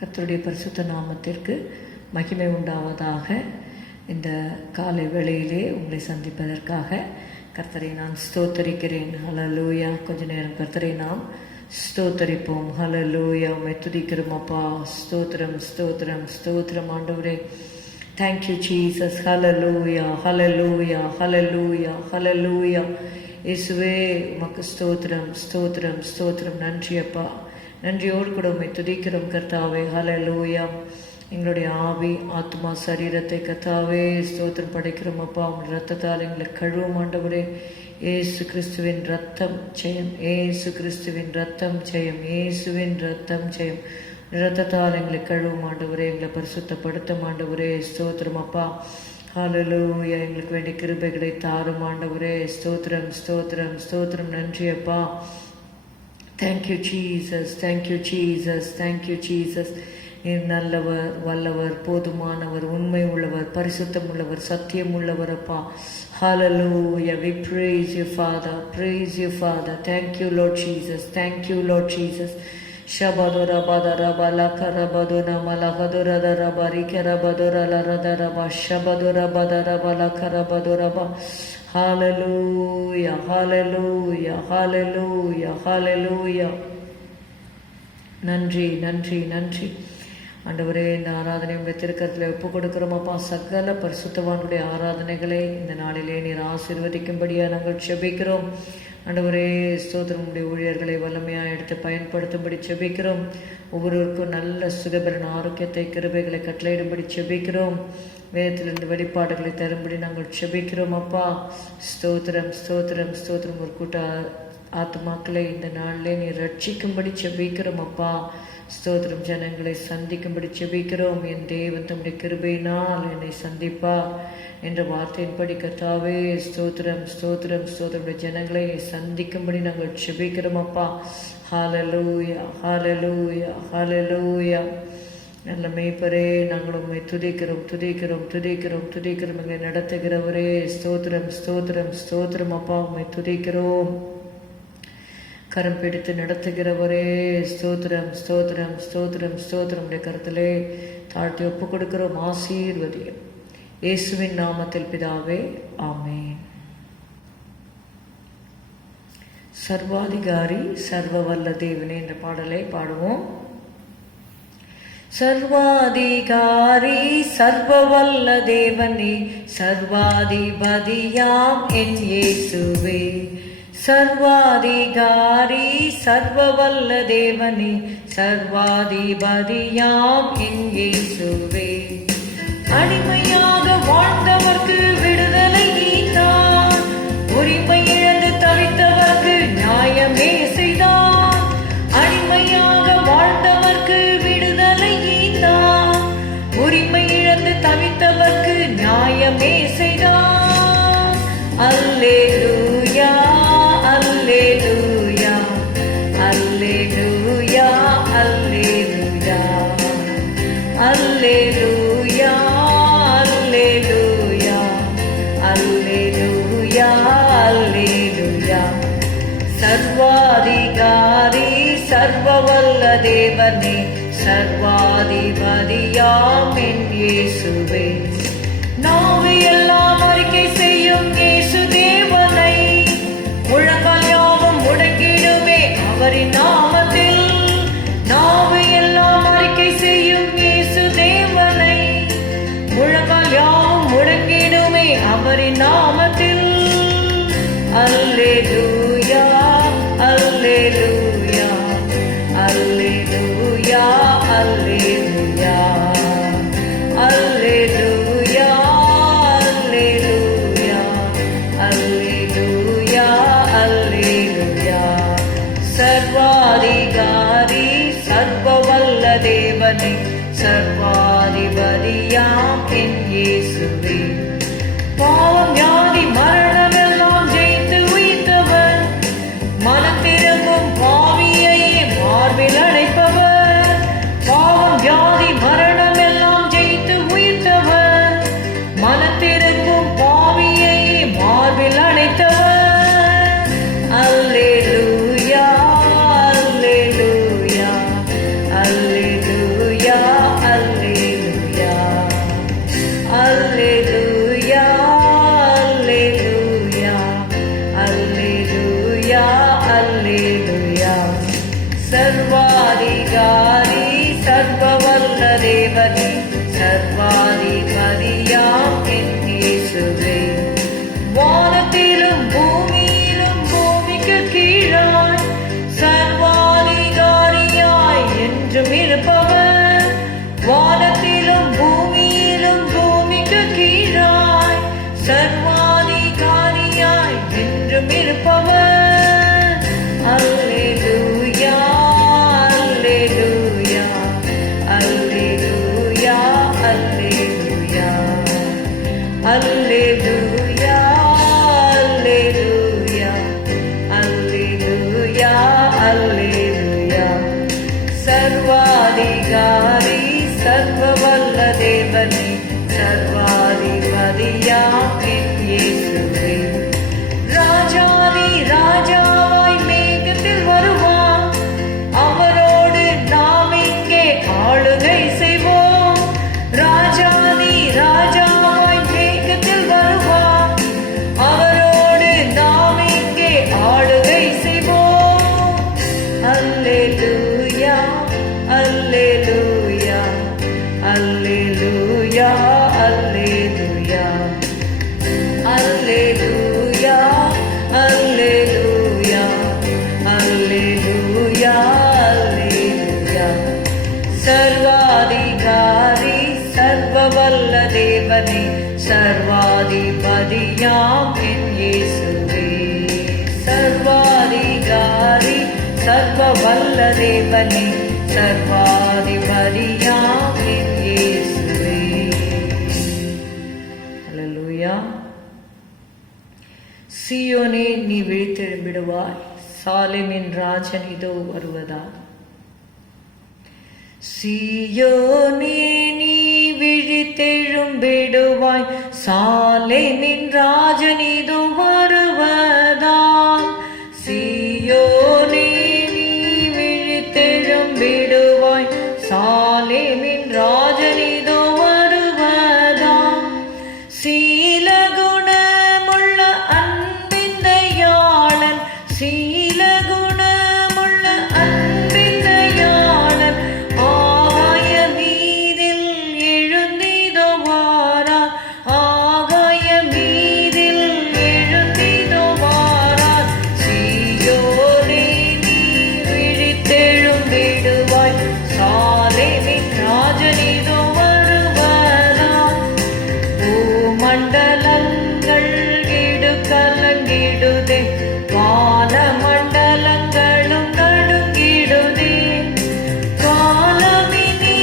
கர்த்தருடைய பரிசுத்த நாமத்திற்கு மகிமை உண்டாவதாக. இந்த காலை வேளையிலே உங்களை சந்திப்பதற்காக கர்த்தரை நான் ஸ்தோத்தரிக்கிறேன். ஹல்லேலூயா. கொஞ்ச நேரம் கர்த்தரை நாம் ஸ்தோத்தரிப்போம். ஹல்லேலூயா. உம்மை துதிக்கிறோம் அப்பா. ஸ்தோத்திரம் ஸ்தோத்திரம் ஸ்தோத்திரம் ஆண்டவரே. Thank you Jesus. Hallelujah hallelujah hallelujah hallelujah. இயேசுவே உமக்கு ஸ்தோத்திரம் ஸ்தோத்திரம் ஸ்தோத்திரம். நன்றி அப்பா. நன்றியோடு கூட உம்மை துதிக்கிறோம் கர்த்தாவே. ஹல்லேலூயா. எங்களுடைய ஆவி ஆத்மா சரீரத்தை கர்த்தாவே ஸ்தோத்திரம் படைக்கிறோம் அப்பா. உங்களுடைய ரத்தத்தால் எங்களை கழுவும் ஆண்டவரே. ஏசு கிறிஸ்துவின் ரத்தம் ஜெயம், ஏசு கிறிஸ்துவின் ரத்தம் ஜெயம், இயேசுவின் ரத்தம் ஜெயம். ரத்தத்தால் எங்களை கழுவும் ஆண்டவரே. எங்களை பரிசுத்தப்படுத்தும் ஆண்டவரே. ஸ்தோத்திரம் அப்பா. ஹல்லேலூயா. எங்களுக்கு வேண்டிய கிருபைகளை தாரும் ஆண்டவரே. ஸ்தோத்திரம் ஸ்தோத்திரம் ஸ்தோத்திரம். நன்றி அப்பா. Thank you Jesus, thank you Jesus, thank you Jesus. நீர் நல்லவர், வல்லவர், போதுமானவர், உண்மை உள்ளவர், பரிசுத்தம் உள்ளவர், சத்தியம் உள்ளவர் அப்பா. Hallelujah. We praise you, Father. Praise you, Father. Thank you, Lord Jesus. Thank you, Lord Jesus. Shabadora badara balakara badona malahadora darabari karabadora laradara shabadora badara balakara badora ba. Hallelujah, hallelujah, hallelujah, hallelujah. நன்றி நன்றி நன்றி ஆண்டவரே. இந்த ஆராதனை உடைய திருக்கரத்தில் ஒப்பு கொடுக்கிறோம் அப்பா. சகல பரிசுத்தவானுடைய ஆராதனைகளை இந்த நாளிலே நீர் ஆசீர்வதிக்கும்படியா நாங்கள் செபிக்கிறோம் ஆண்டவரே. ஸ்தோத்திரம். உடைய ஊழியர்களை வல்லமையாக எடுத்து பயன்படுத்தும்படி செபிக்கிறோம். ஒவ்வொருவருக்கும் நல்ல சுகபரன் ஆரோக்கியத்தை கிருபைகளை கட்டளையிடும்படி செபிக்கிறோம். வேதத்திலிருந்து வெளிப்பாடுகளை தரும்படி நாங்கள் செபிக்கிறோம் அப்பா. ஸ்தோத்திரம் ஸ்தோத்திரம் ஸ்தோத்திரம். ஒரு கூட்ட ஆத்மாக்களை இந்த நாளிலே நீ ரட்சிக்கும்படி செபிக்கிறோம் அப்பா. ஸ்தோத்திரம். ஜனங்களை சந்திக்கும்படி செபிக்கிறோம். என் தேவன் தம்முடைய கிருபையினால் என்னை சந்திப்பார் என்ற வார்த்தையின்படி கர்த்தாவே ஸ்தோத்திரம் ஸ்தோத்திரம் ஸ்தோத்திரம். ஜனங்களை சந்திக்கும்படி நாங்கள் செபிக்கிறோம் அப்பா. ஹல்லேலூயா ஹல்லேலூயா ஹல்லேலூயா. நல்ல மேய்ப்பரே, நாங்கள் உம்மை துதிக்கிறோம் துதிக்கிறோம் துதிக்கிறோம் துதிக்கிறோம். எங்களை நடத்துகிறவரே ஸ்தோத்திரம் ஸ்தோத்திரம் ஸ்தோத்திரம் அப்பா. உம்மை துதிக்கிறோம். கரம் பிடித்து நடத்துகிறவரே ஸ்தோத்திரம் ஸ்தோத்திரம் ஸ்தோத்திரம் ஸ்தோத்திரம். உடைய கருத்திலே தாழ்த்தி ஒப்பு கொடுக்கிறோம். ஆசீர்வதியும் இயேசுவின் நாமத்தில் பிதாவே, ஆமென். சர்வாதிகாரி சர்வ வல்ல தேவனே என்ற பாடலை பாடுவோம். சர்வாதிகாரி சர்வ வல்ல தேவனே, சர்வாதிபதியாம் என் இயேசுவே. சர்வாதிகாரி சர்வ வல்ல தேவனே, சர்வாதிபதியாம் என் இயேசுவே. அடிமையாக வாழ்ந்தவர்க்கு விடுதலை நீத்தான், உரிமை இழந்து தவித்தவர்க்கு நியாயமே செய்தான். அடிமையாக வாழ்ந்தவர்க்கு விடுதலை நீத்தான், உரிமை இழந்து தவித்தவர்க்கு நியாயமே செய்தான். அல்லேலூயா அல்லேலூயா அல்லேலூயா அல்லேலூயா அல்லேலூயா அல்லேலூயா அல்லேலூயா அல்லேலூயா. சர்வாதிகாரி சர்வ வல்ல தேவனே, சர்வாதிபதியாம் என் இயேசுவே. நாவு எல்லாம் அறிக்கை செய்யும் இயேசு தேவனை, முழங்கால் யாவும் முடங்கிடுமே அவரின் நாமத்தில். நாவு எல்லாம் அறிக்கை செய்யும் இயேசு தேவனை, முழங்கால் யாவும் முடங்கிடுமே அவரின் நாமத்தில். அல்லேலூயா அல்லேலூயா அல்லேலூயா அல்லேலூயா அல்லேலூயா அல்லேலூயா அல்லேலூயா. சர்வாதிகாரி சர்வ வல்ல தேவனே, சர்வாதிபதியாம் என் இயேசுவே. பாவம் வியாதி மரணம் எல்லாம் ஜெயித்து உயிர்த்தவர், மனம் திரும்பும் பாவியையே மார்பில் அடைப்பவர். பாவம் வியாதி மரணம் எல்லாம் ஜெயித்து உயிர்த்தவர், மனம் திரும்பும் பாவியையே மார்பில் அடைத்தவர். அல்லேலூயா அல்லேலூயா அல்லேலூயா வானத்திலும் பூமியிலும் பூமிக்கு கீழாய் சர்வாதிகாரியாய் என்றும் இருப்பவர். அல்லேலூயா அல்லேலூயா அல்லேலூயா அல்லேலூயா அல்லேலூயா அல்லேலூயா அல்லேலூயா அல்லேலூயா. சர்வாதிகாரி சர்வவல்ல தேவனே சர்வாதிபதியாம் என் இயேசுவே. ராஜாதி ராஜாவாய் மேகத்தில் வருவான், அவரோடு நாம் இங்கே ஆளுகை செய்வோம். ராஜாதி ராஜாவாய் மேகத்தில் வருவான், அவரோடு நாம் இங்கே ஆளுகை செய்வோம். அல்லேலூயா அல்லேலூயா அல்லேலூயா அல்லேலூயா அல்லேலூயா அல்லேலூயா அல்லேலூயா அல்லேலூயா. சர்வாதிகாரி சர்வவல்ல தேவனே சர்வாதிபதியாம் என் இயேசுவே. சர்வாதிகாரி சர்வவல்ல தேவனே சர்வாதிபதியாம் என் இயேசுவே. அல்லேலூயா. சீயோனே நீ விழித்தெழும்பிடுவாய், சாலேமின் ராஜன் இதோ வருவதால். சீயோனே நீ விழித்தெழும்பிடுவாய், சாலேமின் ராஜன் இதோ வருவதால். சீயோனே நீ விழித்தெழும்பிடுவாய், சாலேமின் ராஜன் இதோ வருவதால். சீலகுணமுள்ள அன்பின் தயாளன், சீலகுணமுள்ள அன்பின் தயாளன், ஆகாய மீதில் எழுந்திதோ வாரார், ஆகாய மீதில் எழுந்திதோ வாரார். சீயோனே நீ விழித்தெழும்பிடுவாய், சாலேமின் ராஜன் இதோ வருவதால். பூமண்டலங்கள் இடுக்கலங்கிடுதே, வானமண்டலங்களும் நடுங்கிடுதே. காலமினி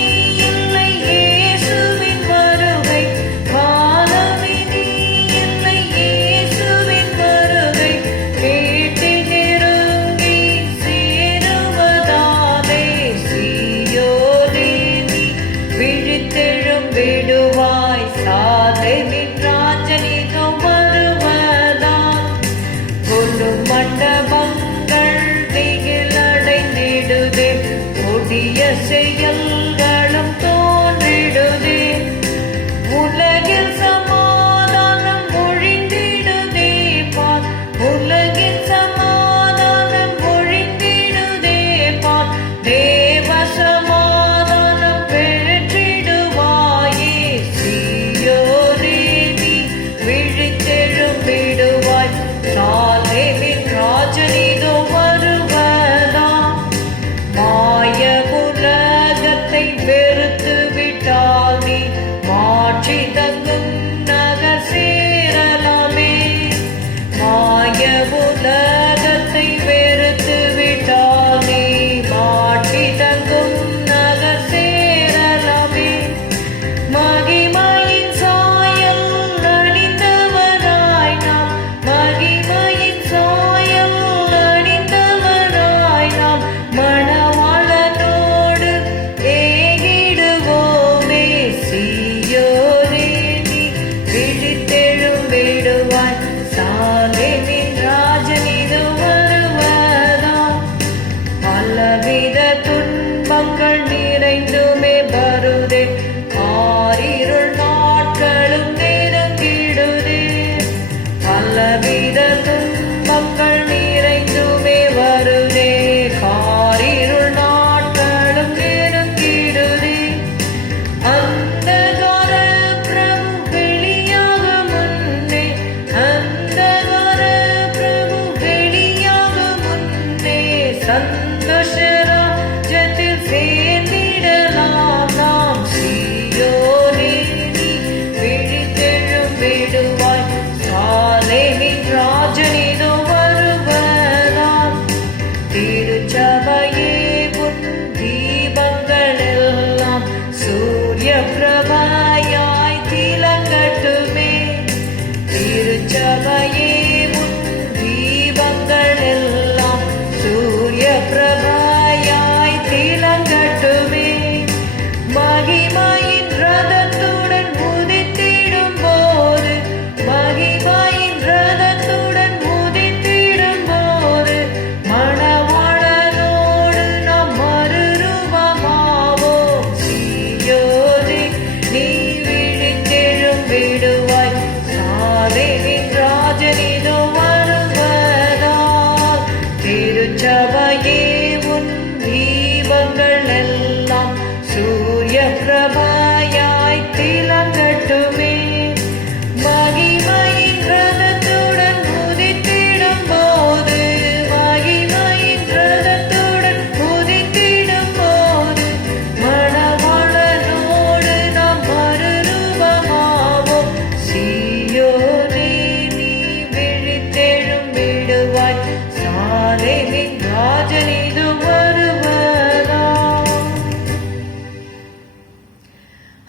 இல்லை இயேசுவின் வருகை, காலமினி இல்லை இயேசுவின் வருகை. கேட்டு நெருங்கி சேருவதாலே சீயோனே நீ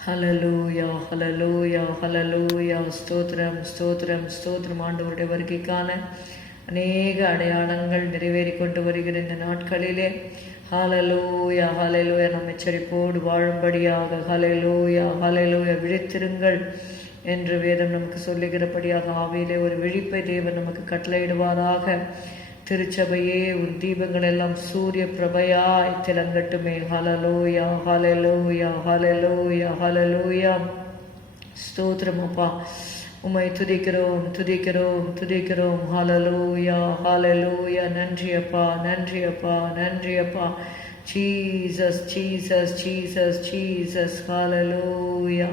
ஹலலூயா ஹலலூயா ஹலலூயா. ஸ்தோத்திரம் ஸ்தோத்திரம் ஸ்தோத்திரம். ஆண்டவருடைய வருகைக்கான அநேக அடையாளங்கள் நிறைவேறி கொண்டு வருகிற இந்த நாட்களிலே ஹalleluya ஹalleluya நம்ம எச்சரிப்போடு வாழும்படியாக ஹalleluya ஹalleluya விழித்திருங்கள் என்று வேதம் நமக்கு சொல்லுகிறபடியாக ஆவியிலே ஒரு விழிப்பை தேவன் நமக்கு கட்டளையிடுவாராக. திருச்சபையே உன் தீபங்கள் எல்லாம் சூரிய பிரபையாய் திலங்கட்டுமே. ஹalleluya ஹalleluya ஹalleluya ஹalleluya. ஸ்தோத்திரம் அப்பா, உம்மை துதிக்கிறோம் துதிக்கிறோம் துதிக்கிறோம். ஹalleluya ஹalleluya. நன்றி அப்பா நன்றி அப்பா நன்றி அப்பா. Jesus Jesus Jesus Jesus. ஹalleluya.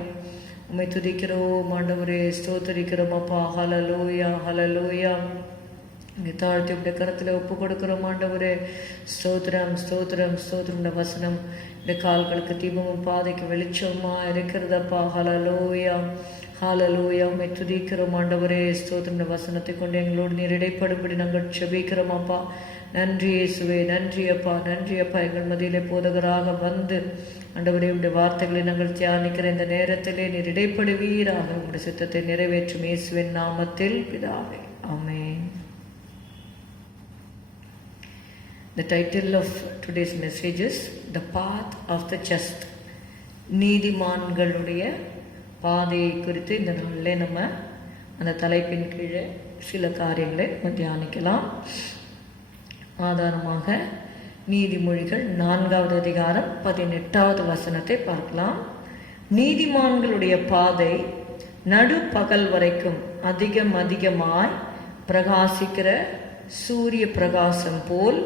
உம்மை துதிக்கிறோம் ஆண்டவரே, ஸ்தோத்திரிக்கிறோம் அப்பா. ஹalleluya ஹalleluya. தாழ்த்தி உடைய கரத்தில் ஒப்பு கொடுக்கிறோம் ஆண்டவரே. ஸ்தோத்திரம் ஸ்தோத்திரம் ஸ்தோத்திரம். இந்த வசனம் இந்த கால்களுக்கு தீபமும் பாதைக்கு வெளிச்சமா இருக்கிறதப்பா. ஹalleluya ஹalleluya. உம்மை துதிக்கிறோம் ஆண்டவரே, ஸ்தோத்திரம். இந்த வசனத்தை கொண்டு எங்களோடு நீர் இடைப்படும்படி நாங்கள் செபிக்கிறோம் அப்பா. நன்றி இயேசுவே, நன்றி அப்பா நன்றி அப்பா. எங்கள் மத்தியிலே போதகராக வந்து ஆண்டவரே உடைய வார்த்தைகளை நாங்கள் தியானிக்கிற இந்த நேரத்திலே நீர் இடைப்படுவீராக. உங்களுடைய சித்தத்தை நிறைவேற்றும் இயேசுவின் நாமத்தில் பிதாவே, ஆமென். The title of today's message is The Path of the Just. நீதிமான்களுடைய பாதையை குறித்து இந்த நாளிலே நம்ம அந்த தலைப்பின் கீழே சில காரியங்களை நம்ம தியானிக்கலாம். ஆதாரமாக நீதிமொழிகள் 4வது அதிகாரம் 18வது வசனத்தை பார்க்கலாம். நீதிமான்களுடைய பாதை நடுப்பகல் வரைக்கும் அதிகமாய் பிரகாசிக்கிற சூரிய பிரகாசம் போல்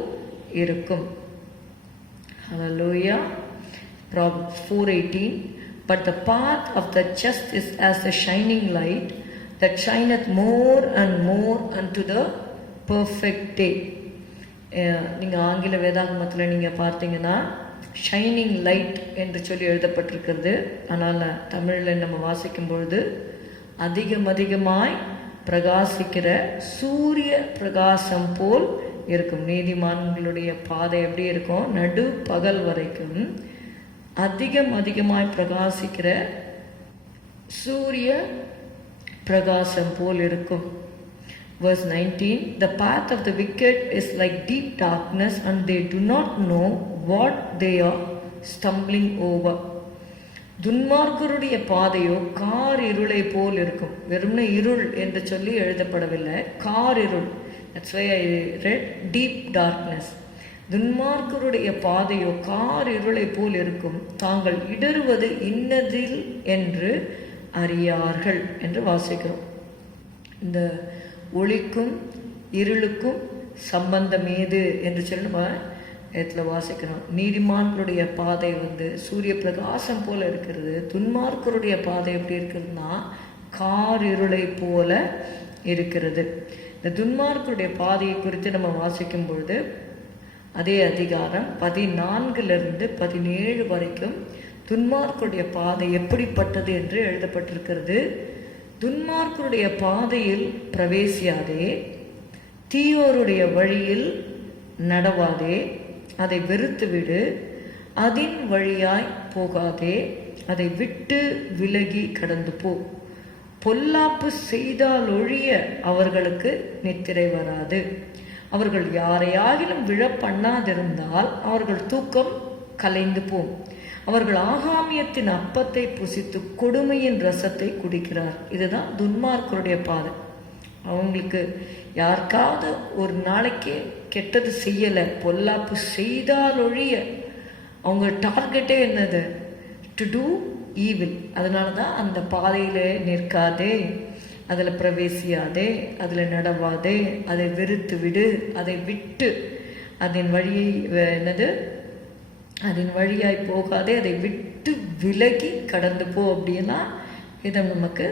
இருக்கும். Hallelujah. Proverbs 4:18. But the path of the just is as the shining light that shineth more and more unto the perfect day. நீங்க ஆங்கில வேதாகமத்தில் நீங்க பார்த்தீங்கன்னா ஷைனிங் லைட் என்று சொல்லி எழுதப்பட்டிருக்கிறது. ஆனால் தமிழில் நம்ம வாசிக்கும் பொழுது அதிகமாய் பிரகாசிக்கிற சூரிய பிரகாசம் போல் இருக்கும். நீதிமான்களுடைய பாதை எப்படி இருக்கும்? நடு பகல் வரைக்கும் அதிகமாய் பிரகாசிக்கிற சூரிய பிரகாசம் போல் இருக்கும். Verse 19. The path of the wicked is like deep darkness and they do not know what they are stumbling over. துன்மார்க்கருடைய பாதையோ கார் இருளை போல் இருக்கும். வெறும்னே இருள் என்று சொல்லி எழுதப்படவில்லை, கார் இருள். That's why I read deep darkness. துன்மார்க்கருடைய பாதையோ கார் இருளை போல் இருக்கும். தாங்கள் இடறுவது இன்னதில் என்று அறியார்கள் என்று வாசிக்கிறோம். இந்த ஒளிக்கும் இருளுக்கும் சம்பந்தம் ஏது என்று சொல்லி நம்ம இடத்துல வாசிக்கிறோம். நீதிமான்களுடைய பாதை சூரிய பிரகாசம் போல இருக்கிறது. துன்மார்க்கருடைய பாதை எப்படி இருக்கிறதுனா கார் இருளை போல இருக்கிறது. இந்த துன்மார்க்கருடைய பாதையை குறித்து நம்ம வாசிக்கும் பொழுது அதே அதிகாரம் 14 17 வரைக்கும் துன்மார்க்கருடைய பாதை எப்படிப்பட்டது என்று எழுதப்பட்டிருக்கிறது. துன்மார்க்கருடைய பாதையில் பிரவேசியாதே, தீயோருடைய வழியில் நடவாதே, அதை வெறுத்துவிடு, அதன் வழியாய் போகாதே, அதை விட்டு விலகி கடந்து போ. பொல்லாப்பு செய்தால் ஒழிய அவர்களுக்கு நித்திரை வராது. அவர்கள் யாரையாகிலும் விழ பண்ணாதிருந்தால் அவர்கள் தூக்கம் கலைந்து போம். அவர்கள் ஆகாமியத்தின் அப்பத்தை புசித்து கொடுமையின் ரசத்தை குடிக்கிறார். இதுதான் துன்மார்க்கருடைய பாதை. அவங்களுக்கு யாருக்காவது ஒரு நாளைக்கு கெட்டது செய்யலை, பொல்லாப்பு செய்தால் ஒழிய அவங்க டார்கெட்டே என்னது? To do evil. அதனால தான் அந்த பாதையில் நிற்காதே, அதில் பிரவேசியாதே, அதில் நடவாதே, அதை வெறுத்து விடு, அதை விட்டு அதன் வழியை அதன் வழியாய் போகாதே, அதை விட்டு விலகி கடந்து போ அப்படின்னா இதை நமக்கு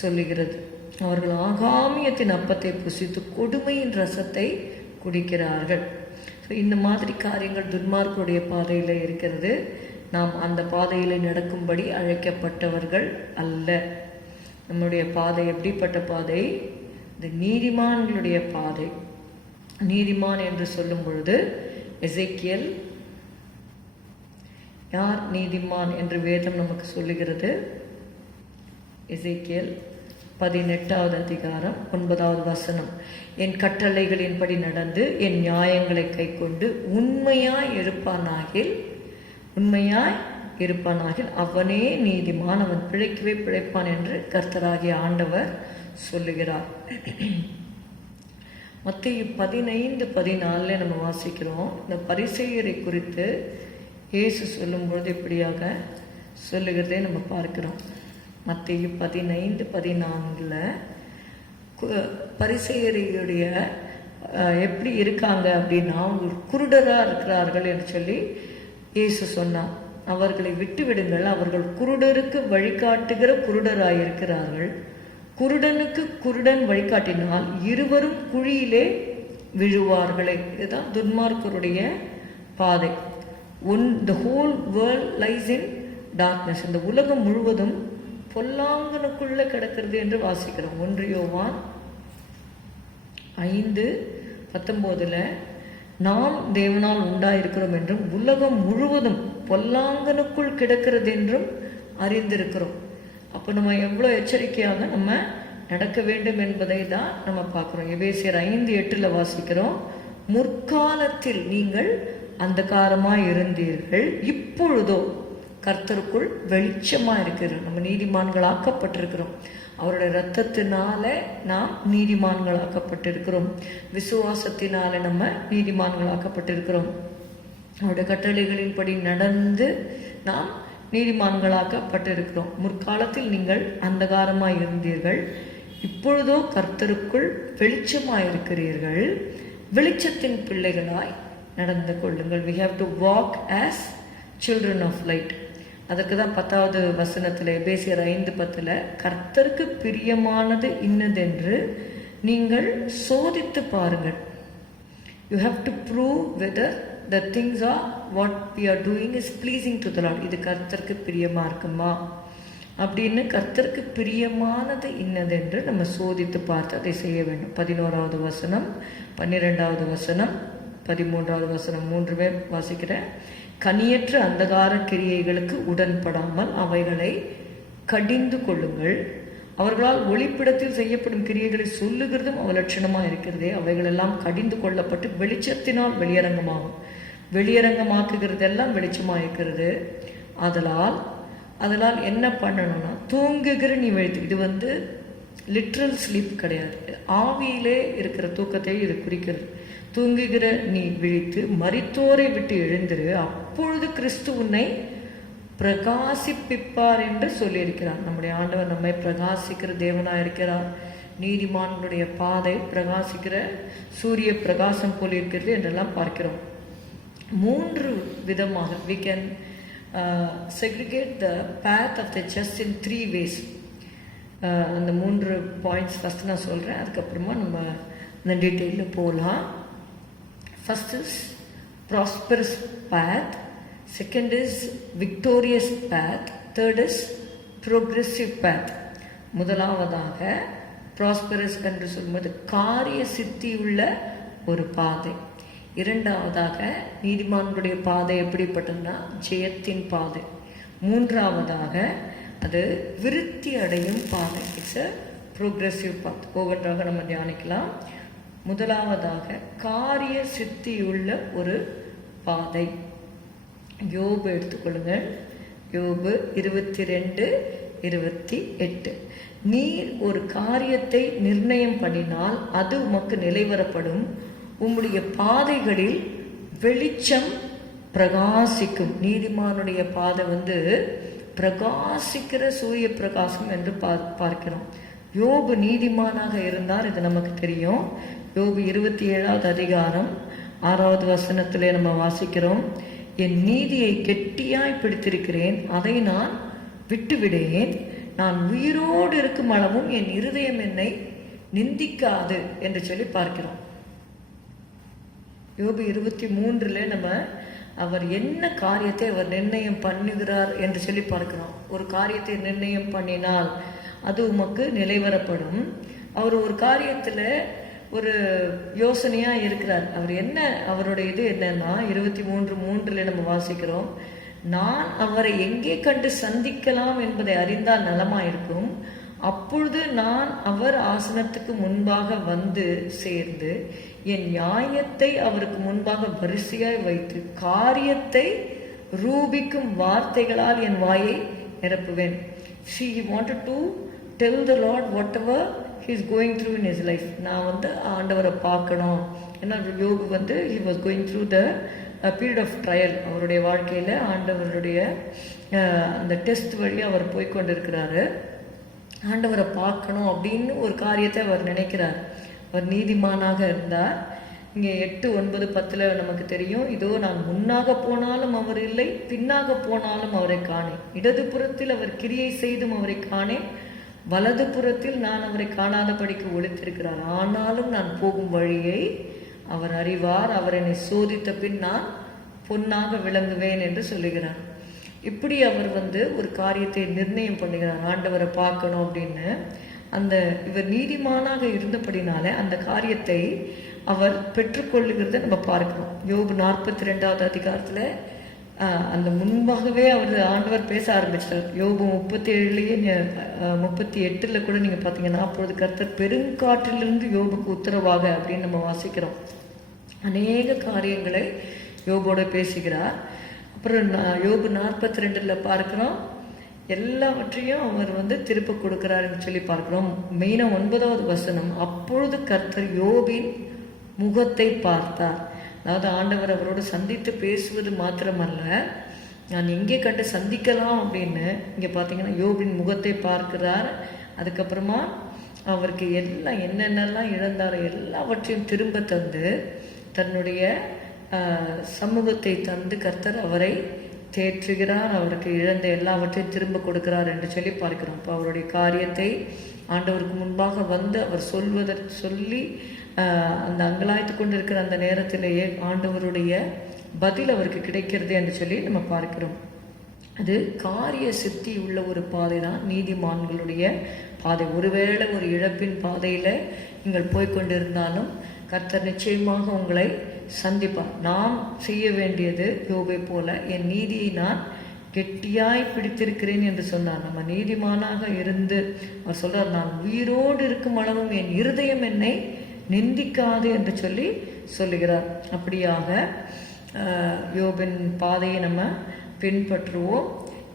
சொல்லுகிறது. அவர்கள் ஆகாமியத்தின் அப்பத்தை புசித்து கொடுமையின் ரசத்தை குடிக்கிறார்கள். ஸோ இந்த மாதிரி காரியங்கள் துன்மார்க்குடைய பாதையில் இருக்கிறது. நாம் அந்த பாதையில் நடக்கும்படி அழைக்கப்பட்டவர்கள் அல்ல. நம்முடைய பாதை எப்படிப்பட்ட பாதை? இந்த நீதிமான்களுடைய பாதை. நீதிமான் என்று சொல்லும் பொழுது எசேக்கியேல் யார் நீதிமான் என்று வேதம் நமக்கு சொல்லுகிறது? எசேக்கியேல் 18வது அதிகாரம் 9வது வசனம். என் கட்டளைகளின்படி நடந்து என் நியாயங்களை கைக்கொண்டு உண்மையாய் இருப்பானாகில் அவனே நீதிமான், அவன் பிழைக்கவே பிழைப்பான் என்று கர்த்தராகிய ஆண்டவர் சொல்லுகிறார். மத்தேயு 15:14 நம்ம வாசிக்கிறோம். இந்த பரிசேயரை குறித்து இயேசு சொல்லும்பொழுது இப்படியாக சொல்லுகிறதே நம்ம பார்க்கிறோம். மத்தேயு 15:14 பரிசேயருடைய எப்படி இருக்காங்க அப்படின்னா, குருடராக இருக்கிறார்கள் என்று சொல்லி இயேசு சொன்னார். அவர்களை விட்டு விடுங்கள், அவர்கள் குருடருக்கு வழிகாட்டுகிற குருடராயிருக்கிறார்கள். குருடனுக்கு குருடன் வழிகாட்டினால் இருவரும் குழியிலே விழுவார்களே. இதுதான் துன்மார்க்கருடைய பாதை. the whole world lies in darkness. இந்த உலகம் முழுவதும் பொல்லாங்கனுக்குள்ள கிடக்கிறது என்று வாசிக்கிறோம். 1 யோவான் 5:19 நாம் தேவனால் உண்டாயிருக்கிறோம் என்றும் உலகம் முழுவதும் பொல்லாங்கனுக்குள் கிடக்கிறது என்றும் அறிந்திருக்கிறோம். அப்போ நம்ம எவ்வளோ எச்சரிக்கையாக நம்ம நடக்க வேண்டும் என்பதை தான் நம்ம பார்க்குறோம். எபேசியர் 5:8 வாசிக்கிறோம். முற்காலத்தில் நீங்கள் அந்தகாரமாய் இருந்தீர்கள், இப்பொழுதோ கர்த்தருக்குள் வெளிச்சமாக இருக்கிறோம். நம்ம நீதிமான்களாக்கப்பட்டிருக்கிறோம். அவருடைய இரத்தத்தினால நாம் நீதிமான்களாக்கப்பட்டிருக்கிறோம். விசுவாசத்தினால நம்ம நீதிமான்களாக்கப்பட்டிருக்கிறோம். அவருடைய கட்டளைகளின்படி நடந்து நாம் நீதிமான்களாக்கப்பட்டிருக்கிறோம். முற்காலத்தில் நீங்கள் அந்தகாரமாய் இருந்தீர்கள், இப்பொழுதோ கர்த்தருக்குள் வெளிச்சமாயிருக்கிறீர்கள். வெளிச்சத்தின் பிள்ளைகளாய் நடந்து கொள்ளுங்கள். we have to walk as children of light. அதற்கு தான் 10வது வசனத்தில் எபேசியர் 5:10 கர்த்தருக்கு பிரியமானது இன்னதென்று நீங்கள் சோதித்து பாருங்கள். you have to prove whether the things are what we are doing is pleasing to the Lord. இது கர்த்தருக்கு பிரியமா இருக்குமா அப்படின்னு கர்த்தருக்கு பிரியமானது இன்னதென்று நம்ம சோதித்து பார்த்து அதை செய்ய வேண்டும். 11வது வசனம், 12வது வசனம், 13வது வசனம் 3மே வாசிக்கிறேன். கனியற்ற அந்தகார கிரியைகளுக்கு உடன்படாமல் அவைகளை கடிந்து கொள்ளுங்கள். அவர்களால் ஒளிப்பிடத்தில் செய்யப்படும் கிரியைகளை சொல்லுகிறதும் அவலட்சணமாக இருக்கிறதே. அவைகளெல்லாம் கடிந்து கொள்ளப்பட்டு வெளிச்சத்தினால் வெளியரங்கமாக்குகிறது எல்லாம் வெளிச்சமாக இருக்கிறது. அதனால் என்ன பண்ணணும்னா, தூங்குகிற நீ விழித்து, இது லிட்ரல் ஸ்லீப் கிடையாது, ஆவியிலே இருக்கிற தூக்கத்தை இது குறிக்கிறது. தூங்குகிற நீ விழித்து மரித்தோரை விட்டு எழுந்திரு, அப்பொழுது கிறிஸ்து உன்னை பிரகாசிப்பிப்பார் என்று சொல்லியிருக்கிறார். நம்முடைய ஆண்டவர் நம்மை பிரகாசிக்கிற தேவனாக இருக்கிறார். நீதிமான்களுடைய பாதை பிரகாசிக்கிற சூரிய பிரகாசம் போல் இருக்கிறது என்றெல்லாம் பார்க்கிறோம். 3 விதமாக we can segregate the path of the just in 3 ways. அந்த 3 பாயிண்ட்ஸ் ஃபஸ்ட் நான் சொல்கிறேன், அதுக்கப்புறமா நம்ம இந்த டீட்டெயிலில் போகலாம். First is prosperous path, second is victorious path, third is progressive path. முதலாவதாக prosperous என்று சொல்லும்போது காரிய சித்தியுள்ள ஒரு பாதை. இரண்டாவதாக நீதிமான்களுடைய பாதை எப்படிப்பட்டதுன்னா ஜெயத்தின் பாதை. மூன்றாவதாக அது விருத்தி அடையும் பாதை. இட்ஸ் அ ப்ரோக்ரெசிவ் பாத். ஒவ்வொன்றாக நம்ம தியானிக்கலாம். முதலாவதாக காரிய சித்தியுள்ள ஒரு பாதை. யோபு எடுத்துக்கொள்ளுங்கள். யோபு 22:28. நீர் ஒரு காரியத்தை நிர்ணயம் பண்ணினால் அது உமக்கு நிலைவரப்படும், உம்முடைய பாதைகளில் வெளிச்சம் பிரகாசிக்கும். நீதிமானுடைய பாதை பிரகாசிக்கிற சூரிய பிரகாசம் என்று பார்க்கிறோம். யோபு நீதிமானாக இருந்தார், இது நமக்கு தெரியும். யோபு 27வது அதிகாரம் 6வது வசனத்திலே நம்ம வாசிக்கிறோம். என் நீதியை கெட்டியாய் பிடித்திருக்கிறேன், அதை நான் விட்டுவிடேன். நான் உயிரோடு இருக்கும் அளவும் என் இருதயம் என்னை நிந்திக்காது என்று சொல்லி பார்க்கிறோம். யோபு 23 நம்ம அவர் என்ன காரியத்தை அவர் நிர்ணயம் பண்ணுகிறார் என்று சொல்லி பார்க்கிறோம். ஒரு காரியத்தை நிர்ணயம் பண்ணினால் அது உமக்கு நிலைவரப்படும். அவர் ஒரு காரியத்தில் ஒரு யோசனையாக இருக்கிறார். அவருடைய இது என்னன்னா 23:3 நம்ம வாசிக்கிறோம். நான் அவரை எங்கே கண்டு சந்திக்கலாம் என்பதை அறிந்தால் நலமாயிருக்கும். அப்பொழுது நான் அவர் ஆசனத்துக்கு முன்பாக வந்து சேர்ந்து என் நியாயத்தை அவருக்கு முன்பாக வரிசையாய் வைத்து காரியத்தை ரூபிக்கும் வார்த்தைகளால் என் வாயை நிரப்புவேன். She wanted to tell the Lord whatever he is going through in his life. நான் வந்து ஆண்டவரை பார்க்கணும். ஏன்னா யோபு வந்து he was going through the period of trial. அவருடைய வாழ்க்கையில் ஆண்டவருடைய அந்த டெஸ்ட் வழி அவர் போய்கொண்டிருக்கிறாரு. ஆண்டவரை பார்க்கணும் அப்படின்னு ஒரு காரியத்தை அவர் நினைக்கிறார். அவர் நீதிமானாக இருந்தார். இங்கே 8, 9, 10 நமக்கு தெரியும். இதோ நான் முன்னாக போனாலும் அவர் இல்லை, பின்னாக போனாலும் அவரை காணேன். இடது புறத்தில் அவர் கிரியை செய்தும் அவரை காணேன், வலது புறத்தில் நான் அவரை காணாதபடிக்கு ஒளித்திருக்கிறார். ஆனாலும் நான் போகும் வழியை அவர் அறிவார். அவர் என்னை சோதித்த பின் நான் பொன்னாக விளங்குவேன் என்று சொல்லுகிறார். இப்படி அவர் வந்து ஒரு காரியத்தை நிர்ணயம் பண்ணுகிறார், ஆண்டவரை பார்க்கணும் அப்படின்னு. அந்த இவர் நீதிமானாக இருந்தபடினால அந்த காரியத்தை அவர் பெற்றுக்கொள்ளுகிறத நம்ம பார்க்கிறோம். யோபு 42வது அதிகாரத்தில் அந்த முன்பாகவே அவர் ஆண்டவர் பேச ஆரம்பிச்சிட்டார். யோபு 37 38 கூட நீங்கள் பார்த்தீங்கன்னா, அப்பொழுது கர்த்தர் பெருங்காற்றிலிருந்து யோபுக்கு உத்தரவாக அப்படின்னு நம்ம வாசிக்கிறோம். அநேக காரியங்களை யோபோட பேசுகிறார். அப்புறம் யோபு 42 பார்க்கிறோம், எல்லாவற்றையும் அவர் வந்து திருப்ப கொடுக்கிறாருன்னு சொல்லி பார்க்கிறோம். மெயினாக 9வது வசனம், அப்பொழுது கர்த்தர் யோபின் முகத்தை பார்த்தார். அதாவது ஆண்டவர் அவரோடு சந்தித்து பேசுவது மாத்திரமல்ல, நான் எங்கே கண்டு சந்திக்கலாம் அப்படின்னு இங்கே பார்த்தீங்கன்னா யோபின் முகத்தை பார்க்கிறார். அதுக்கப்புறமா அவருக்கு எல்லாம் என்னென்னலாம் இழந்தாரோ எல்லாவற்றையும் திரும்ப தந்து தன்னுடைய சமூகத்தை தந்து கர்த்தர் அவரை தேற்றுகிறார். அவருக்கு இழந்த எல்லாவற்றையும் திரும்ப கொடுக்கிறார் என்று சொல்லி பார்க்கிறோம். இப்போ அவருடைய காரியத்தை ஆண்டவருக்கு முன்பாக வந்து அவர் சொல்லி அந்த அங்கலாய்த்து கொண்டிருக்கிற அந்த நேரத்திலேயே ஆண்டவருடைய பதில் அவருக்கு கிடைக்கிறது என்று சொல்லி நம்ம பார்க்கிறோம். அது காரிய சித்தி உள்ள ஒரு பாதை தான் நீதிமான்களுடைய பாதை. ஒருவேளை ஒரு இழப்பின் பாதையில் நீங்கள் போய்கொண்டிருந்தாலும் கர்த்தர் நிச்சயமாக உங்களை சந்திப்பார். நாம் செய்ய வேண்டியது யோபை போல என் நீதியை நான் கெட்டியாய் பிடித்திருக்கிறேன் என்று சொன்னார். நம்ம நீதிமானாக இருந்து அவர் சொல்றார், நான் உயிரோடு இருக்கும் அளவும் என் இருதயம் என்னை நிந்திக்காது என்று சொல்லி சொல்லுகிறார். அப்படியாக யோபின் பாதையை நம்ம பின்பற்றுவோம்.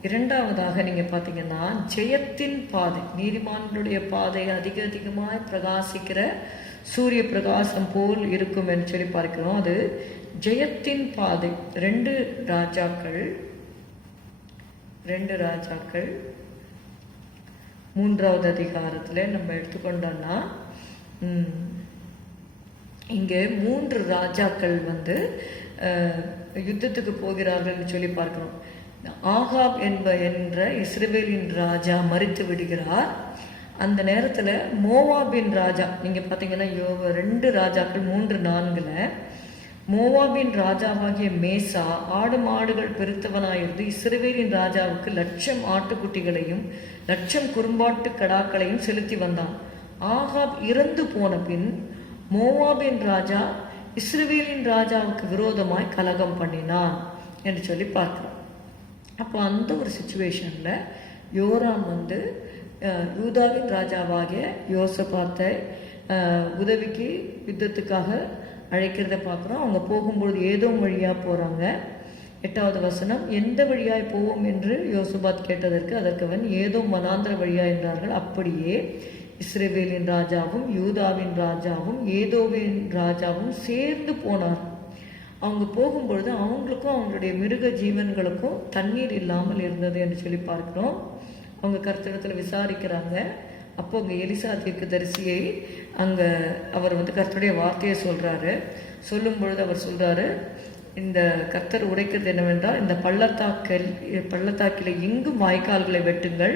இரண்டாவதாக நீங்கள் பார்த்தீங்கன்னா ஜெயத்தின் பாதை. நீதிமான்களுடைய பாதை அதிகமாய் பிரகாசிக்கிற சூரிய பிரகாசம் போல் இருக்கும் என்று சொல்லி பார்க்கிறோம். அது ஜெயத்தின் பாதை. 2 ராஜாக்கள் 3வது அதிகாரத்தில் நம்ம எடுத்துக்கொண்டோம்னா இங்கே 3 ராஜாக்கள் வந்து யுத்தத்துக்கு போகிறார்கள் சொல்லி பார்க்கிறோம். ஆகாப் என்ற இஸ்ரவேலின் ராஜா மரித்து விடுகிறார். அந்த நேரத்தில் மோவாபின் ராஜா, நீங்கள் பார்த்தீங்கன்னா 2 ராஜாக்கள் 3:4 மோவாபின் ராஜாவாகிய மேசா ஆடு மாடுகள் பெருத்தவனாயிருந்து இஸ்ரவேலின் ராஜாவுக்கு 1,00,000 ஆட்டுக்குட்டிகளையும் 1,00,000 குறும்பாட்டு கடாக்களையும் செலுத்தி வந்தான். ஆகாப் இறந்து போன பின் மோவாபின் ராஜா இஸ்ரவேலின் ராஜாவுக்கு விரோதமாய் கலகம் பண்ணினான் என்று சொல்லி பார்க்கிறோம். அப்போ அந்த ஒரு சுச்சுவேஷனில் யோராம் வந்து யூதாவின் ராஜாவாகிய யோசபாத்தை உதவிக்கு யுத்தத்துக்காக அழைக்கிறத பார்க்குறோம். அவங்க போகும்பொழுது ஏதோ வழியாக போகிறாங்க. 8வது வசனம், எந்த வழியாய் போவோம் என்று யோசபாத் கேட்டதற்கு அதற்கு அவன் ஏதோ வனாந்திர வழியா என்றார்கள். அப்படியே இஸ்ரவேலின் ராஜாவும் யூதாவின் ராஜாவும் ஏதோவின் ராஜாவும் சேர்ந்து போனார். அவங்க போகும்பொழுது அவங்களுக்கும் அவங்களுடைய மிருக ஜீவன்களுக்கும் தண்ணீர் இல்லாமல் இருந்தது என்று சொல்லி பார்க்கிறோம். அவங்க கர்த்தரிடத்தில் விசாரிக்கிறாங்க. அப்போ அங்கே எலிசா தீர்க்கதரிசியை அங்கே அவர் வந்து கர்த்தருடைய வார்த்தையை சொல்லும் பொழுது அவர் சொல்கிறாரு, இந்த கர்த்தர் உரைக்கிறது என்னவென்றால், இந்த பள்ளத்தாக்கில் எங்கும் வாய்க்கால்களை வெட்டுங்கள்,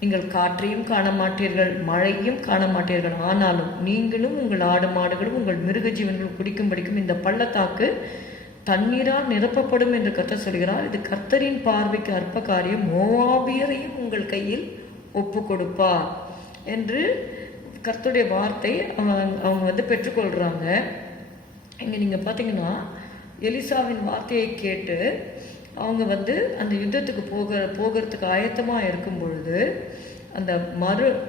நீங்கள் காற்றையும் காண மாட்டீர்கள், மழையும் காண மாட்டீர்கள், ஆனாலும் நீங்களும் உங்கள் ஆடு மாடுகளும் உங்கள் மிருக ஜீவன்களும் குடிக்கும்படிக்கும் இந்த பள்ளத்தாக்கு தண்ணீரால் நிரப்பப்படும் என்று கர்த்தர் சொல்கிறார். இது கர்த்தரின் பார்வைக்கு அற்ப காரியம், மோவாபியரையும் உங்கள் கையில் ஒப்பு கொடுப்பார் என்று கர்த்தருடைய வார்த்தை அவங்க வந்து பெற்றுக்கொள்கிறாங்க. இங்கே நீங்கள் பார்த்தீங்கன்னா எலிசாவின் வார்த்தையை கேட்டு அவங்க வந்து அந்த யுத்தத்துக்கு போகிறதுக்கு ஆயத்தமாக இருக்கும் பொழுது அந்த